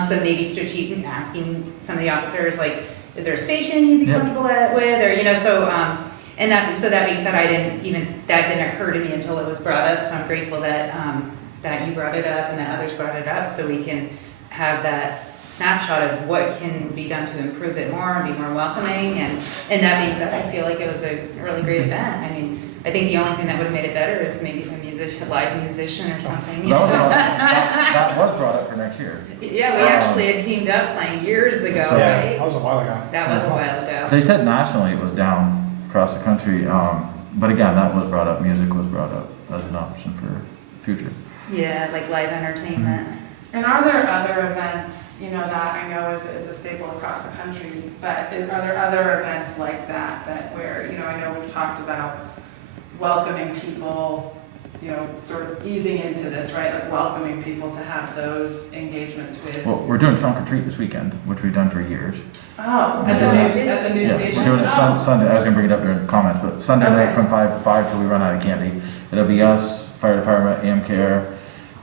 So maybe strategic asking some of the officers, like, is there a station you'd be Yeah. comfortable with? Or, so that being said, that didn't occur to me until it was brought up. So I'm grateful that, that you brought it up and that others brought it up, so we can have that snapshot of what can be done to improve it more and be more welcoming. And that being said, I feel like it was a really great event. I mean, I think the only thing that would have made it better is maybe a live musician or something. That was brought up for next year. Yeah, we actually had teamed up playing years ago, So- Yeah, right? that was a while ago. That was a while ago. They said nationally it was down across the country, but again, that was brought up, music was brought up as an option for future. Yeah, like live entertainment. And are there other events, that I know is a staple across the country, but are there other events like that where, I know we've talked about welcoming people, sort of easing into this, right? Like welcoming people to have those engagements with. Well, we're doing trunk or treat this weekend, which we've done for years. Oh, at the new Yeah, station? we're doing it Oh. Sunday, I was gonna bring it up during comments, but Sunday night Okay. from 5 till we run out of candy. It'll be us, fire department, AMCare.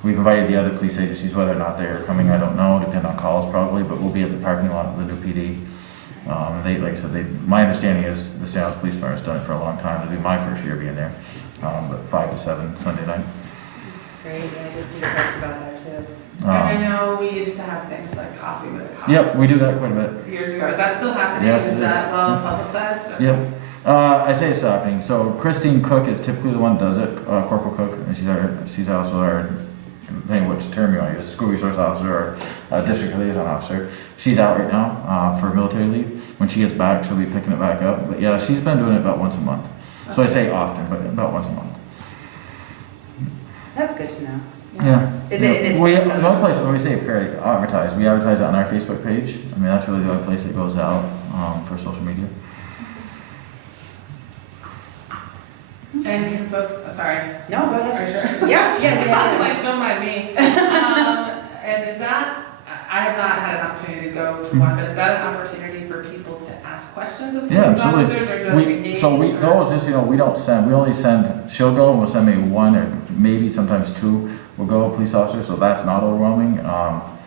We've invited the other police agencies, whether or not they're coming, I don't know, depending on calls probably, but we'll be at the parking lot of the new PD. Like I said, my understanding is the St. Albans Police Department's done it for a long time, it'll be my first year being there. But 5 to 7 Sunday night. Great, yeah, I did see the post about that too. And I know we used to have things like coffee with a cop. Yep, we do that quite a bit. Years ago, is that still happening? Yes, it Is is. that well publicized? Yep. I say it's happening. So Christine Cook is typically the one that does it, Corporal Cook, and she's also our, depending which term you want to use, school resource officer or district liaison officer. She's out right now for military leave. When she gets back, she'll be picking it back up. But yeah, she's been doing it about once a month. So I say often, but about once a month. That's good to know. Yeah. Is it, it's. The only place, when we say fairly advertise, we advertise it on our Facebook page. I mean, that's really the only place it goes out for social media. And can folks, sorry, No, go ahead. are you sure? Yeah. Like, don't mind me. And is that, I have not had an opportunity to go to one, but is that an opportunity for people to ask questions of Yeah, police absolutely. officers or just engage? We or- those just, we don't send, we only send, she'll go and we'll send maybe one or maybe sometimes two will go, police officers, so that's not overwhelming.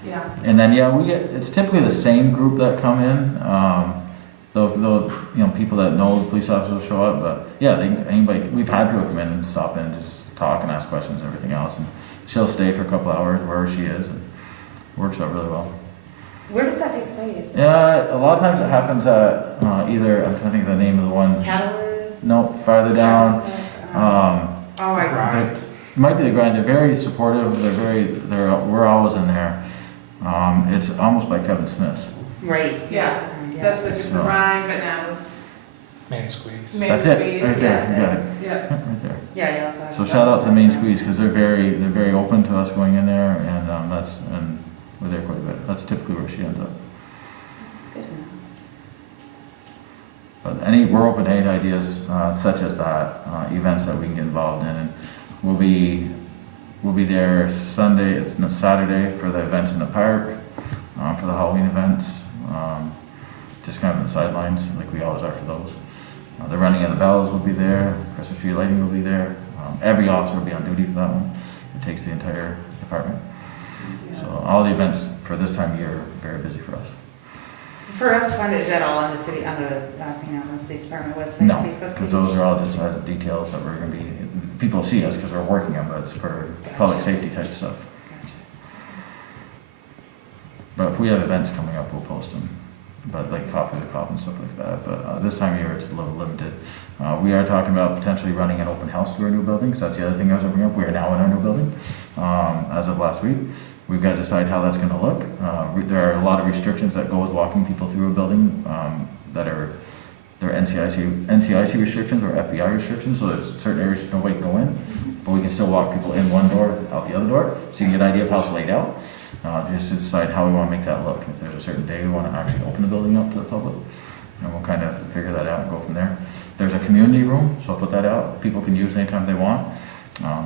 Yeah, And then, yeah, it's typically the same group that come in. Though, people that know the police officers will show up, but yeah, anybody, we've had people come in and stop in, just talk and ask questions and everything else. And she'll stay for a couple hours wherever she is and works out really well. Where does that take place? A lot of times it happens at either, I'm trying to think of the name of the one, Catalyst? no, farther down. Oh, I. Right. It might be the Grande, they're very supportive, we're always in there. It's almost by Kevin Smith's. Right. yeah, that's like, it's a So- rhyme, but now it's Man squeeze. main That's it, squeeze. right there, you got it, Yeah, right there. Yeah, you also have. So shout out to Main Squeeze, because they're very open to us going in there, and and we're there quite a bit. That's typically where she ends up. It's good to know. But we're open to any ideas such as that, events that we can get involved in, and we'll be there Sunday, it's not Saturday for the events in the park, for the Halloween events, just kind of on the sidelines, like we always are for those. The running of the bells will be there, Christmas tree lighting will be there. Every officer will be on duty for that one. It takes the entire department. So all the events for this time of year are very busy for us. For us to find it, is that all on the city, on the St. Albans Police Department website, No, Facebook because page? those are all just details that we're gonna be, people see us because we're working on, but it's for public safety type stuff. Gotcha. But if we have events coming up, we'll post them, but like Coffee to Cop and stuff like that, but this time of year, it's a little limited. We are talking about potentially running an open house to our new building, so that's the other thing I was bringing up, we are now in our new building, as of last week. We've got to decide how that's gonna look. There are a lot of restrictions that go with walking people through a building, that are, they're NCIC restrictions or FBI restrictions, so there's certain areas nobody can go in, but we can still walk people in one door, out the other door, so you can get an idea of how it's laid out. Just to decide how we wanna make that look. If there's a certain day we wanna actually open the building up to the public, and we'll kind of figure that out and go from there. There's a community room, so I'll put that out. People can use anytime they want.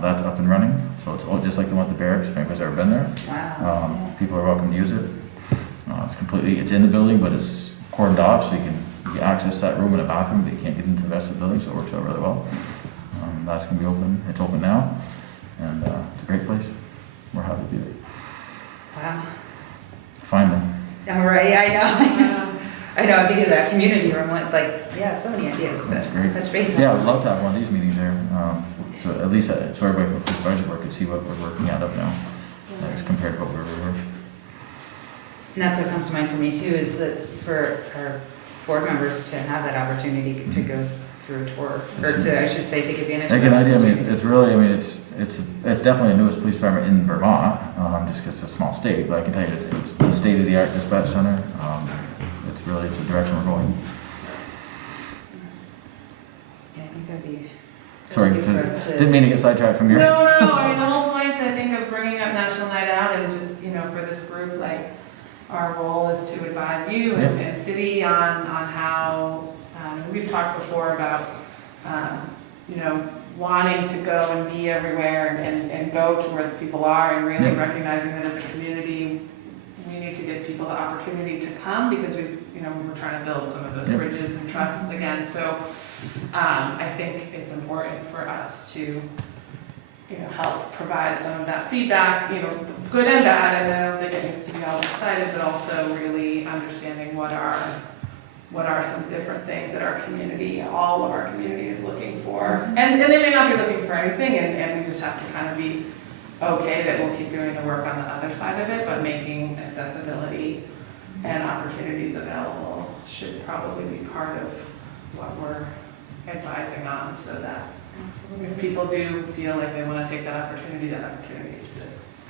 That's up and running, so it's all just like the one at the barracks, if anybody's ever been there. Wow. People are welcome to use it. It's in the building, but it's cordoned off, so you can access that room and a bathroom, but you can't get into the rest of the building, so it works out really well. That's gonna be open, it's open now, and it's a great place. We're happy to be there. Wow. Finally. All right, I know. Um, I know, I'm thinking of that community room, like, yeah, so many ideas, but That's great. touch base on. Yeah, I'd love to have one of these meetings there, so at least, so everybody from the police advisory board could see what we're working out of now, as compared to what we were. And that's what comes to mind for me too, is that for our board members to have that opportunity to go through a tour, or to, I should say, take advantage of Like that. an idea, I mean, it's really, I mean, it's definitely the newest police department in Vermont, just because it's a small state, but I can tell you, it's the state-of-the-art dispatch center. It's the direction we're going. Yeah, I think that'd be. Sorry, that'd be for us didn't mean to get sidetracked from No, your. I mean, the whole point, I think, of bringing up National Night Out and just, for this group, like, our role is to advise you and city on how, we've talked before about, wanting to go and be everywhere and go to where the people are and really recognizing that as a community, we need to give people the opportunity to come because we're trying to build some of those bridges and trusts again. So I think it's important for us to, help provide some of that feedback, good and bad. And I don't think it needs to be all excited, but also really understanding what are some different things that our community, all of our community is looking for. And they may not be looking for anything, and we just have to kind of be okay that we'll keep doing the work on the other side of it, but making accessibility and opportunities available should probably be part of what we're advising on, so that if people do feel like they want to take that opportunity exists.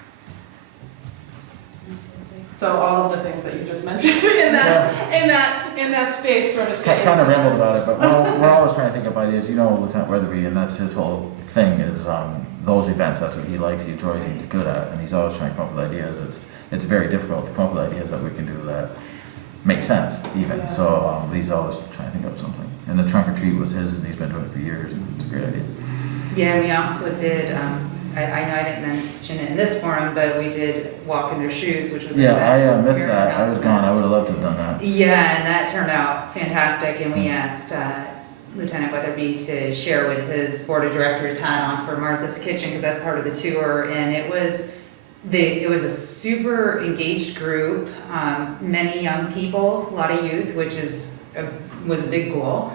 So all of the things that you just mentioned in that space sort of fit Kind of into rambled that. about it, but we're always trying to think of ideas. Lieutenant Weatherby, and that's his whole thing is those events. That's what he likes, he enjoys, he's good at, and he's always trying to come up with ideas. It's very difficult to come up with ideas that we can do that make sense, even. Yeah. So he's always trying to think of something. And the trunk or treat was his, and he's been doing it for years, and it's a great idea. Yeah, we also did, I know I didn't mention it in this forum, but we did walk in their shoes, which was an event. I missed Spirit that. I was announcement. gone. I would have loved to have done that. Yeah, and that turned out fantastic, and we asked Lieutenant Weatherby to share with his board of directors hat on for Martha's Kitchen, because that's part of the tour, and it was a super engaged group, many young people, a lot of youth, which was a big goal.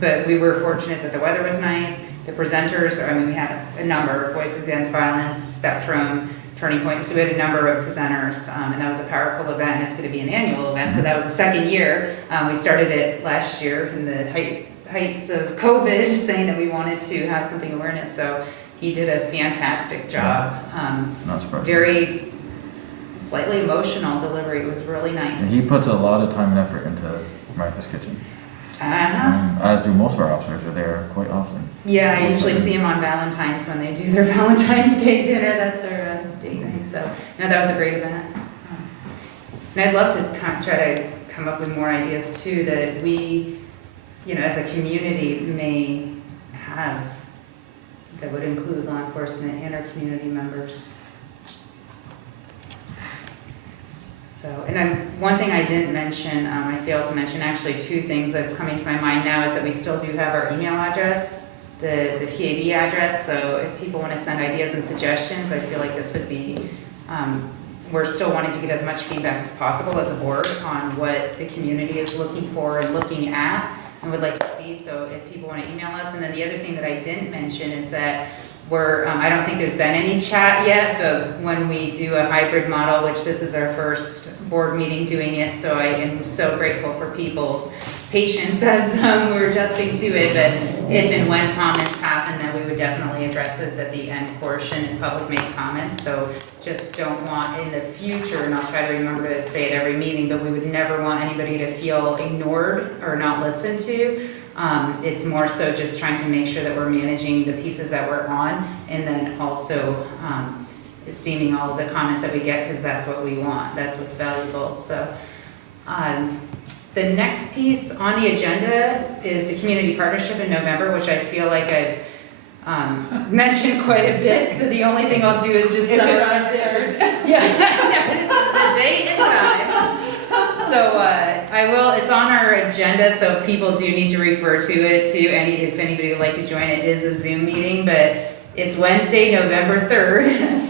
But we were fortunate that the weather was nice. The presenters, we had a number, Voices Against Violence, Spectrum, Turning Point. So we had a number of presenters, and that was a powerful event, and it's going to be an annual event. So that was the second year. We started it last year in the heights of COVID, saying that we wanted to have something awareness. So he did a fantastic job. Not surprising. Very slightly emotional delivery. It was really nice. And he puts a lot of time and effort into Martha's Kitchen. As do most of our officers are there quite often. Yeah, I usually see them on Valentine's when they do their Valentine's Day dinner. That's our date night. So, no, that was a great event. And I'd love to try to come up with more ideas too that we, as a community may have that would include law enforcement and our community members. So, and one thing I didn't mention, I failed to mention, actually two things that's coming to my mind now is that we still do have our email address, the PAB address, so if people want to send ideas and suggestions, I feel like this would be we're still wanting to get as much feedback as possible as a board on what the community is looking for and looking at and would like to see. So if people want to email us. And then the other thing that I didn't mention is that I don't think there's been any chat yet, but when we do a hybrid model, which this is our first board meeting doing it, so I am so grateful for people's patience as we're adjusting to it, but if and when comments happen, then we would definitely address those at the end portion and public make comments. So just don't want in the future, and I'll try to remember to say it every meeting, but we would never want anybody to feel ignored or not listened to. It's more so just trying to make sure that we're managing the pieces that we're on, and then also esteeming all of the comments that we get, because that's what we want, that's what's valuable. So the next piece on the agenda is the community partnership in November, which I feel like I've mentioned quite a bit, so the only thing I'll do is just summarize it. Yeah, it's the date and time. So I will, it's on our agenda, so people do need to refer to it if anybody would like to join. It is a Zoom meeting, but it's Wednesday, November 3rd.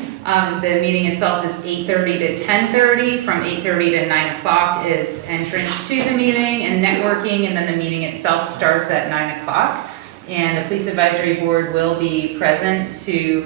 The meeting itself is 8:30 to 10:30. From 8:30 to 9 o'clock is entrance to the meeting and networking, and then the meeting itself starts at 9 o'clock. And the Police Advisory Board will be present to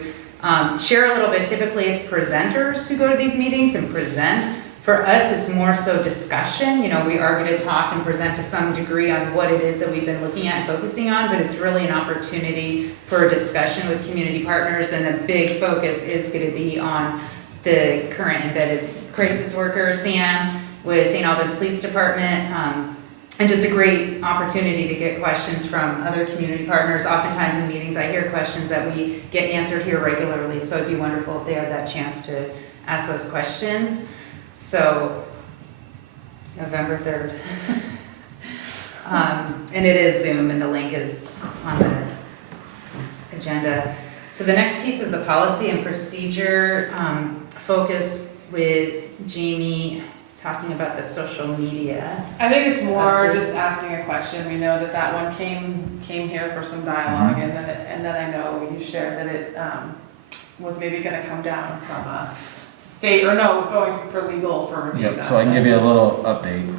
share a little bit. Typically, it's presenters who go to these meetings and present. For us, it's more so discussion. You know, we are going to talk and present to some degree on what it is that we've been looking at and focusing on, but it's really an opportunity for a discussion with community partners, and the big focus is going to be on the current embedded crisis worker, Sam, with St. Albans Police Department, and just a great opportunity to get questions from other community partners. Oftentimes in meetings, I hear questions that we get answered here regularly, so it'd be wonderful if they had that chance to ask those questions. So, November 3rd. And it is Zoom, and the link is on the agenda. So the next piece is the policy and procedure focus with Jamie talking about the social media. I think it's more just asking a question. We know that one came here for some dialogue, and then I know you shared that it was maybe going to come down from a state, or no, it was going for legal for review. Yep, so I can give you a little update.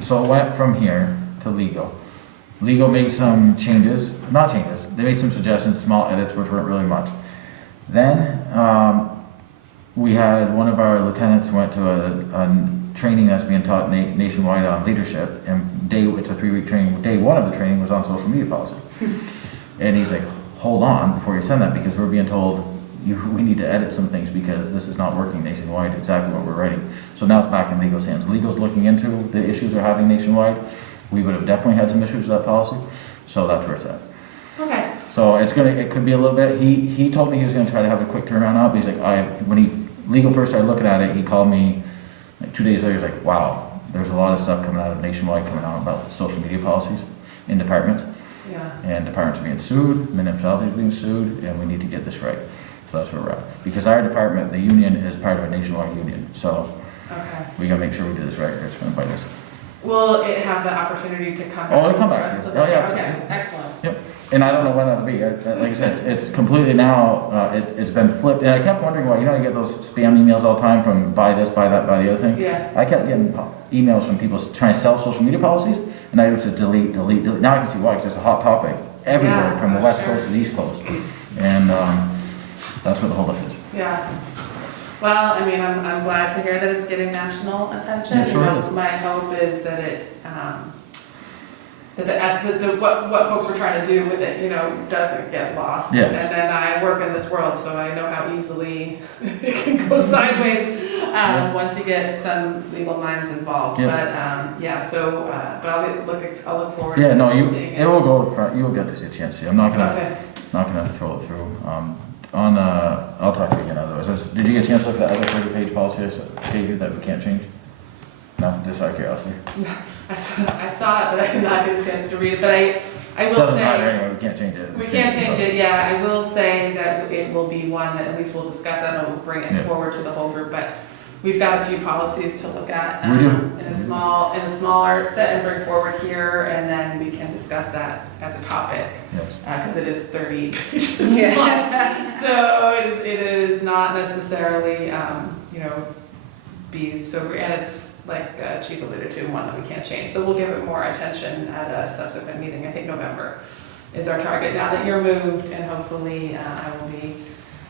So it went from here to legal. Legal made some changes, not changes, they made some suggestions, small edits, which weren't really much. Then we had one of our lieutenants went to a training that's being taught nationwide on leadership, and it's a 3-week training. Day one of the training was on social media policy. And he's like, hold on before you send that, because we're being told we need to edit some things because this is not working nationwide, exactly what we're writing. So now it's back in legal's hands. Legal's looking into the issues they're having nationwide. We would have definitely had some issues with that policy, so that's where it's at. Okay. So it could be a little bit, he told me he was gonna try to have a quick turnaround out, but he's like, when legal first started looking at it, he called me like 2 days later, he's like, wow, there's a lot of stuff coming out of nationwide coming out about social media policies in departments. Yeah. And departments are being sued, municipalities are being sued, and we need to get this right. So that's where we're at. Because our department, the union, is part of a nationwide union, so Okay. we gotta make sure we do this right, or it's gonna bite us. Will it have the opportunity to come back? Oh, it'll come for back. us to Oh, look yeah, at? absolutely. Okay, excellent. Yep, and I don't know when that'll be. Like I said, it's completely now, it's been flipped, and I kept wondering why, you get those spam emails all the time from buy this, buy that, buy the other thing? Yeah. I kept getting emails from people trying to sell social media policies, and I just said delete, delete, delete. Now I can see why, because it's a hot topic everywhere, Yeah, from the west sure. coast to the east coast. And that's what the holdup is. Yeah. Well, I mean, I'm glad to hear that it's getting national attention. Yeah, sure is. My hope is that it, what folks were trying to do with it, doesn't get lost. Yes. And then I work in this world, so I know how easily it can go sideways once you get some legal minds involved. Yeah. But I'll look forward Yeah, to no, seeing it. it will go in front, you'll get to see a chance to see. I'm not gonna Okay. throw it through. I'll talk to you again otherwise. Did you get a chance to look at the other 30-page policy I gave you that we can't change? No, just out of curiosity. I saw it, but I did not get a chance to read it. But I will Doesn't say. matter anyway, we can't change it. We can't change it, yeah. I will say that it will be one that at least we'll discuss, and we'll bring it Yeah. forward to the whole group, but we've got a few policies to look at. We do. In a smaller set and bring forward here, and then we can discuss that as a topic, Yes. because it is 30 pages Yeah. long. So it is not necessarily, be so, and it's like Chief alluded to, one that we can't change. So we'll give it more attention at a subsequent meeting. I think November is our target. Now that you're moved, and hopefully I will be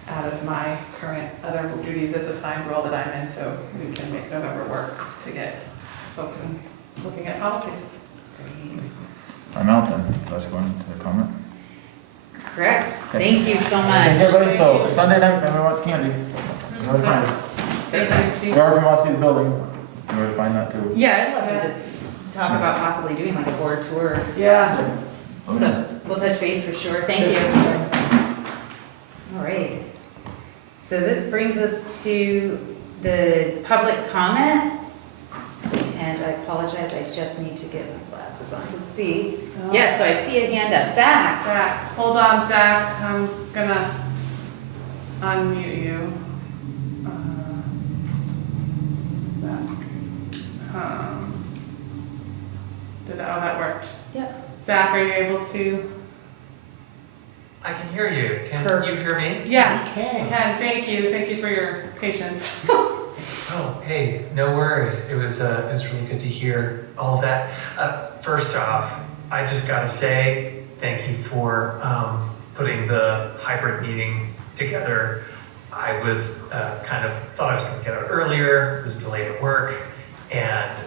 out of my current other duties as assigned role that I'm in, so we can make November work to get folks in looking at policies. I'm out then. Let's go into the comment. Correct. Thank you so Thank much. you, everybody. So Sunday night, if anyone wants candy, you know where to find us. Thank you, Chief. Or if you want to see the building, you know where to find that too. Yeah, I'd love to just talk about possibly doing like a board tour. Yeah. So we'll touch base for sure. Thank you. All right. So this brings us to the public comment. And I apologize, I just need to get my glasses on to see. Yes, so I see a hand up. Zach. Zach, hold on, Zach. I'm gonna unmute you. That worked? Yep. Zach, are you able to? I can hear you. Can you hear me? Yes, We can. we can. Thank you. Thank you for your patience. Oh, hey, no worries. It was really good to hear all of that. First off, I just got to say thank you for putting the hybrid meeting together. I was thought I was going to get out earlier, was delayed at work, and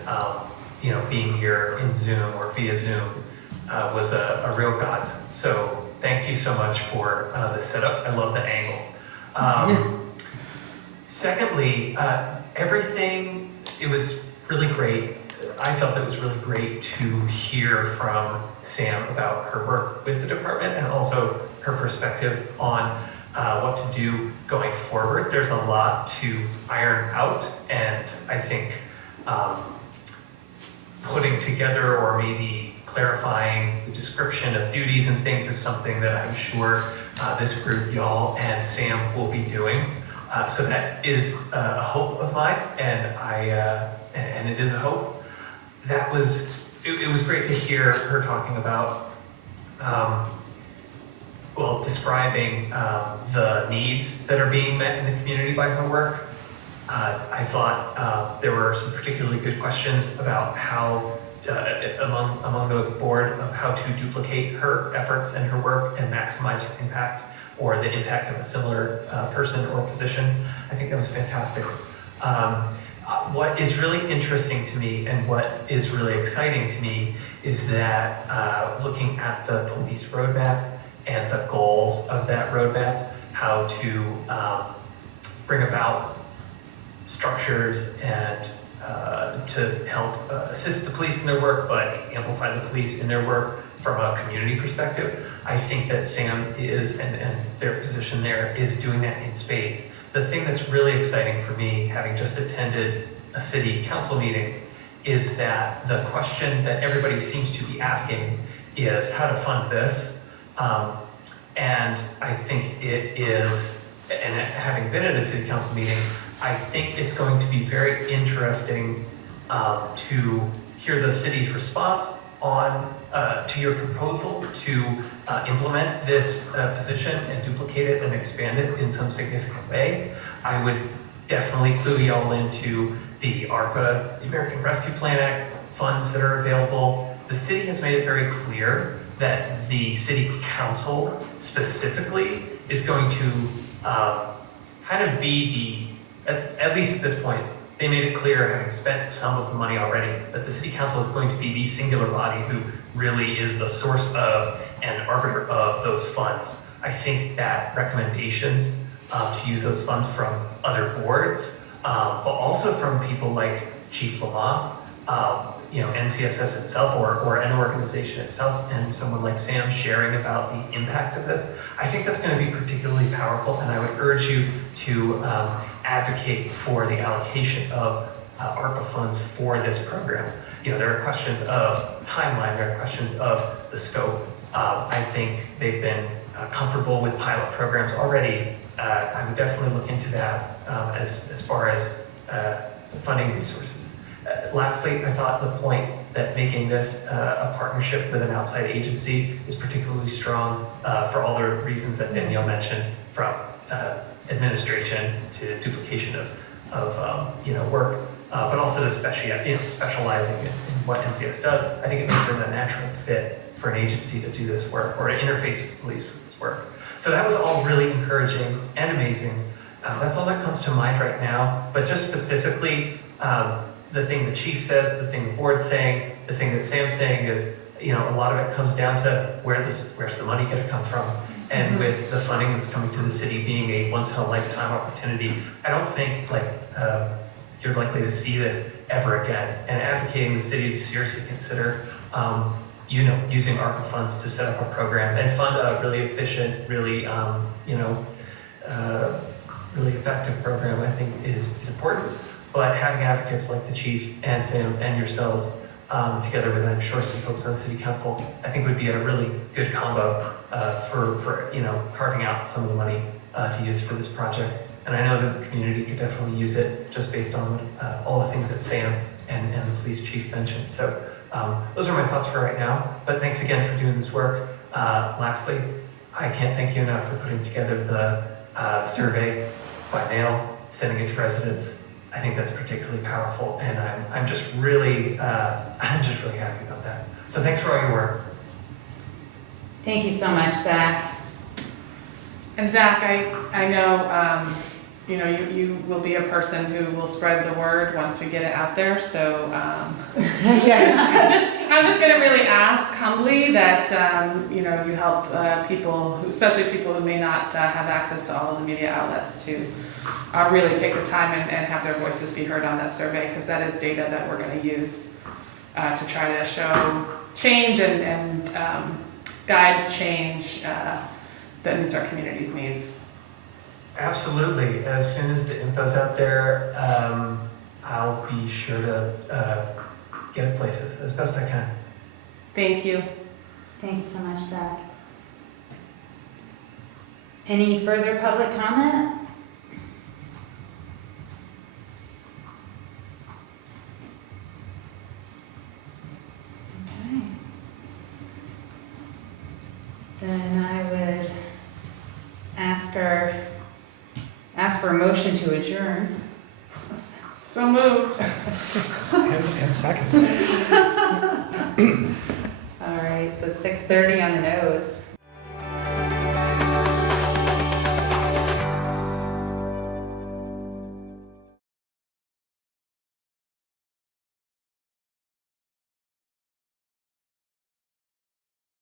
being here in Zoom or via Zoom was a real godsend. So thank you so much for the setup. I love the angle. Secondly, everything, it was really great. I felt it was really great to hear from Sam about her work with the department and also her perspective on what to do going forward. There's a lot to iron out, and I think putting together or maybe clarifying the description of duties and things is something that I'm sure this group, y'all, and Sam will be doing. So that is a hope of mine, and and it is a hope. It was great to hear her talking about, describing the needs that are being met in the community by her work. I thought there were some particularly good questions about how, among the board, of how to duplicate her efforts and her work and maximize her impact, or the impact of a similar person or position. I think that was fantastic. What is really interesting to me and what is really exciting to me is that looking at the police roadmap and the goals of that roadmap, how to bring about structures and to help assist the police in their work, but amplify the police in their work from a community perspective. I think that Sam is, and their position there, is doing that in spades. The thing that's really exciting for me, having just attended a city council meeting, is that the question that everybody seems to be asking is how to fund this. And I think it is, and having been at a city council meeting, I think it's going to be very interesting to hear the city's response on to your proposal to implement this position and duplicate it and expand it in some significant way. I would definitely clue y'all into the ARPA, the American Rescue Plan Act, funds that are available. The city has made it very clear that the city council specifically is going to kind of be at least at this point, they made it clear, having spent some of the money already, that the city council is going to be the singular body who really is the source of and arbiter of those funds. I think that recommendations to use those funds from other boards, but also from people like Chief Lamont, NCSS itself, or an organization itself, and someone like Sam sharing about the impact of this, I think that's going to be particularly powerful, and I would urge you to advocate for the allocation of ARPA funds for this program. There are questions of timeline, there are questions of the scope. I think they've been comfortable with pilot programs already. I would definitely look into that as far as funding resources. Lastly, I thought the point that making this a partnership with an outside agency is particularly strong for all the reasons that Danielle mentioned, from administration to duplication of work, but also to specializing in what NCS does. I think it makes them a natural fit for an agency to do this work or to interface with police with this work. So that was all really encouraging and amazing. That's all that comes to mind right now. But just specifically, the thing the chief says, the thing the board's saying, the thing that Sam's saying is, a lot of it comes down to where's the money going to come from. And with the funding that's coming to the city being a once-in-a-lifetime opportunity, I don't think you're likely to see this ever again. And advocating the city to seriously consider, using ARPA funds to set up a program and fund a really efficient, really effective program, I think is important. But having advocates like the chief and Sam and yourselves, together with, I'm sure, some folks on the city council, I think would be a really good combo for carving out some of the money to use for this project. And I know that the community could definitely use it just based on all the things that Sam and the police chief mentioned. So those are my thoughts for right now. But thanks again for doing this work. Lastly, I can't thank you enough for putting together the survey by mail, sending it to residents. I think that's particularly powerful, and I'm just really happy about that. So thanks for all your work. Thank you so much, Zach. And Zach, I know, you will be a person who will spread the word once we get it out there. So, I'm just going to really ask humbly that, you help people, especially people who may not have access to all of the media outlets, to really take the time and have their voices be heard on that survey, because that is data that we're going to use to try to show change and guide change that meets our community's needs. Absolutely. As soon as the info's out there, I'll be sure to get it places as best I can. Thank you. Thank you so much, Zach. Any further public comment? Okay. Then I would ask for a motion to adjourn. So moved. And second. All right, so 6:30 on the nose.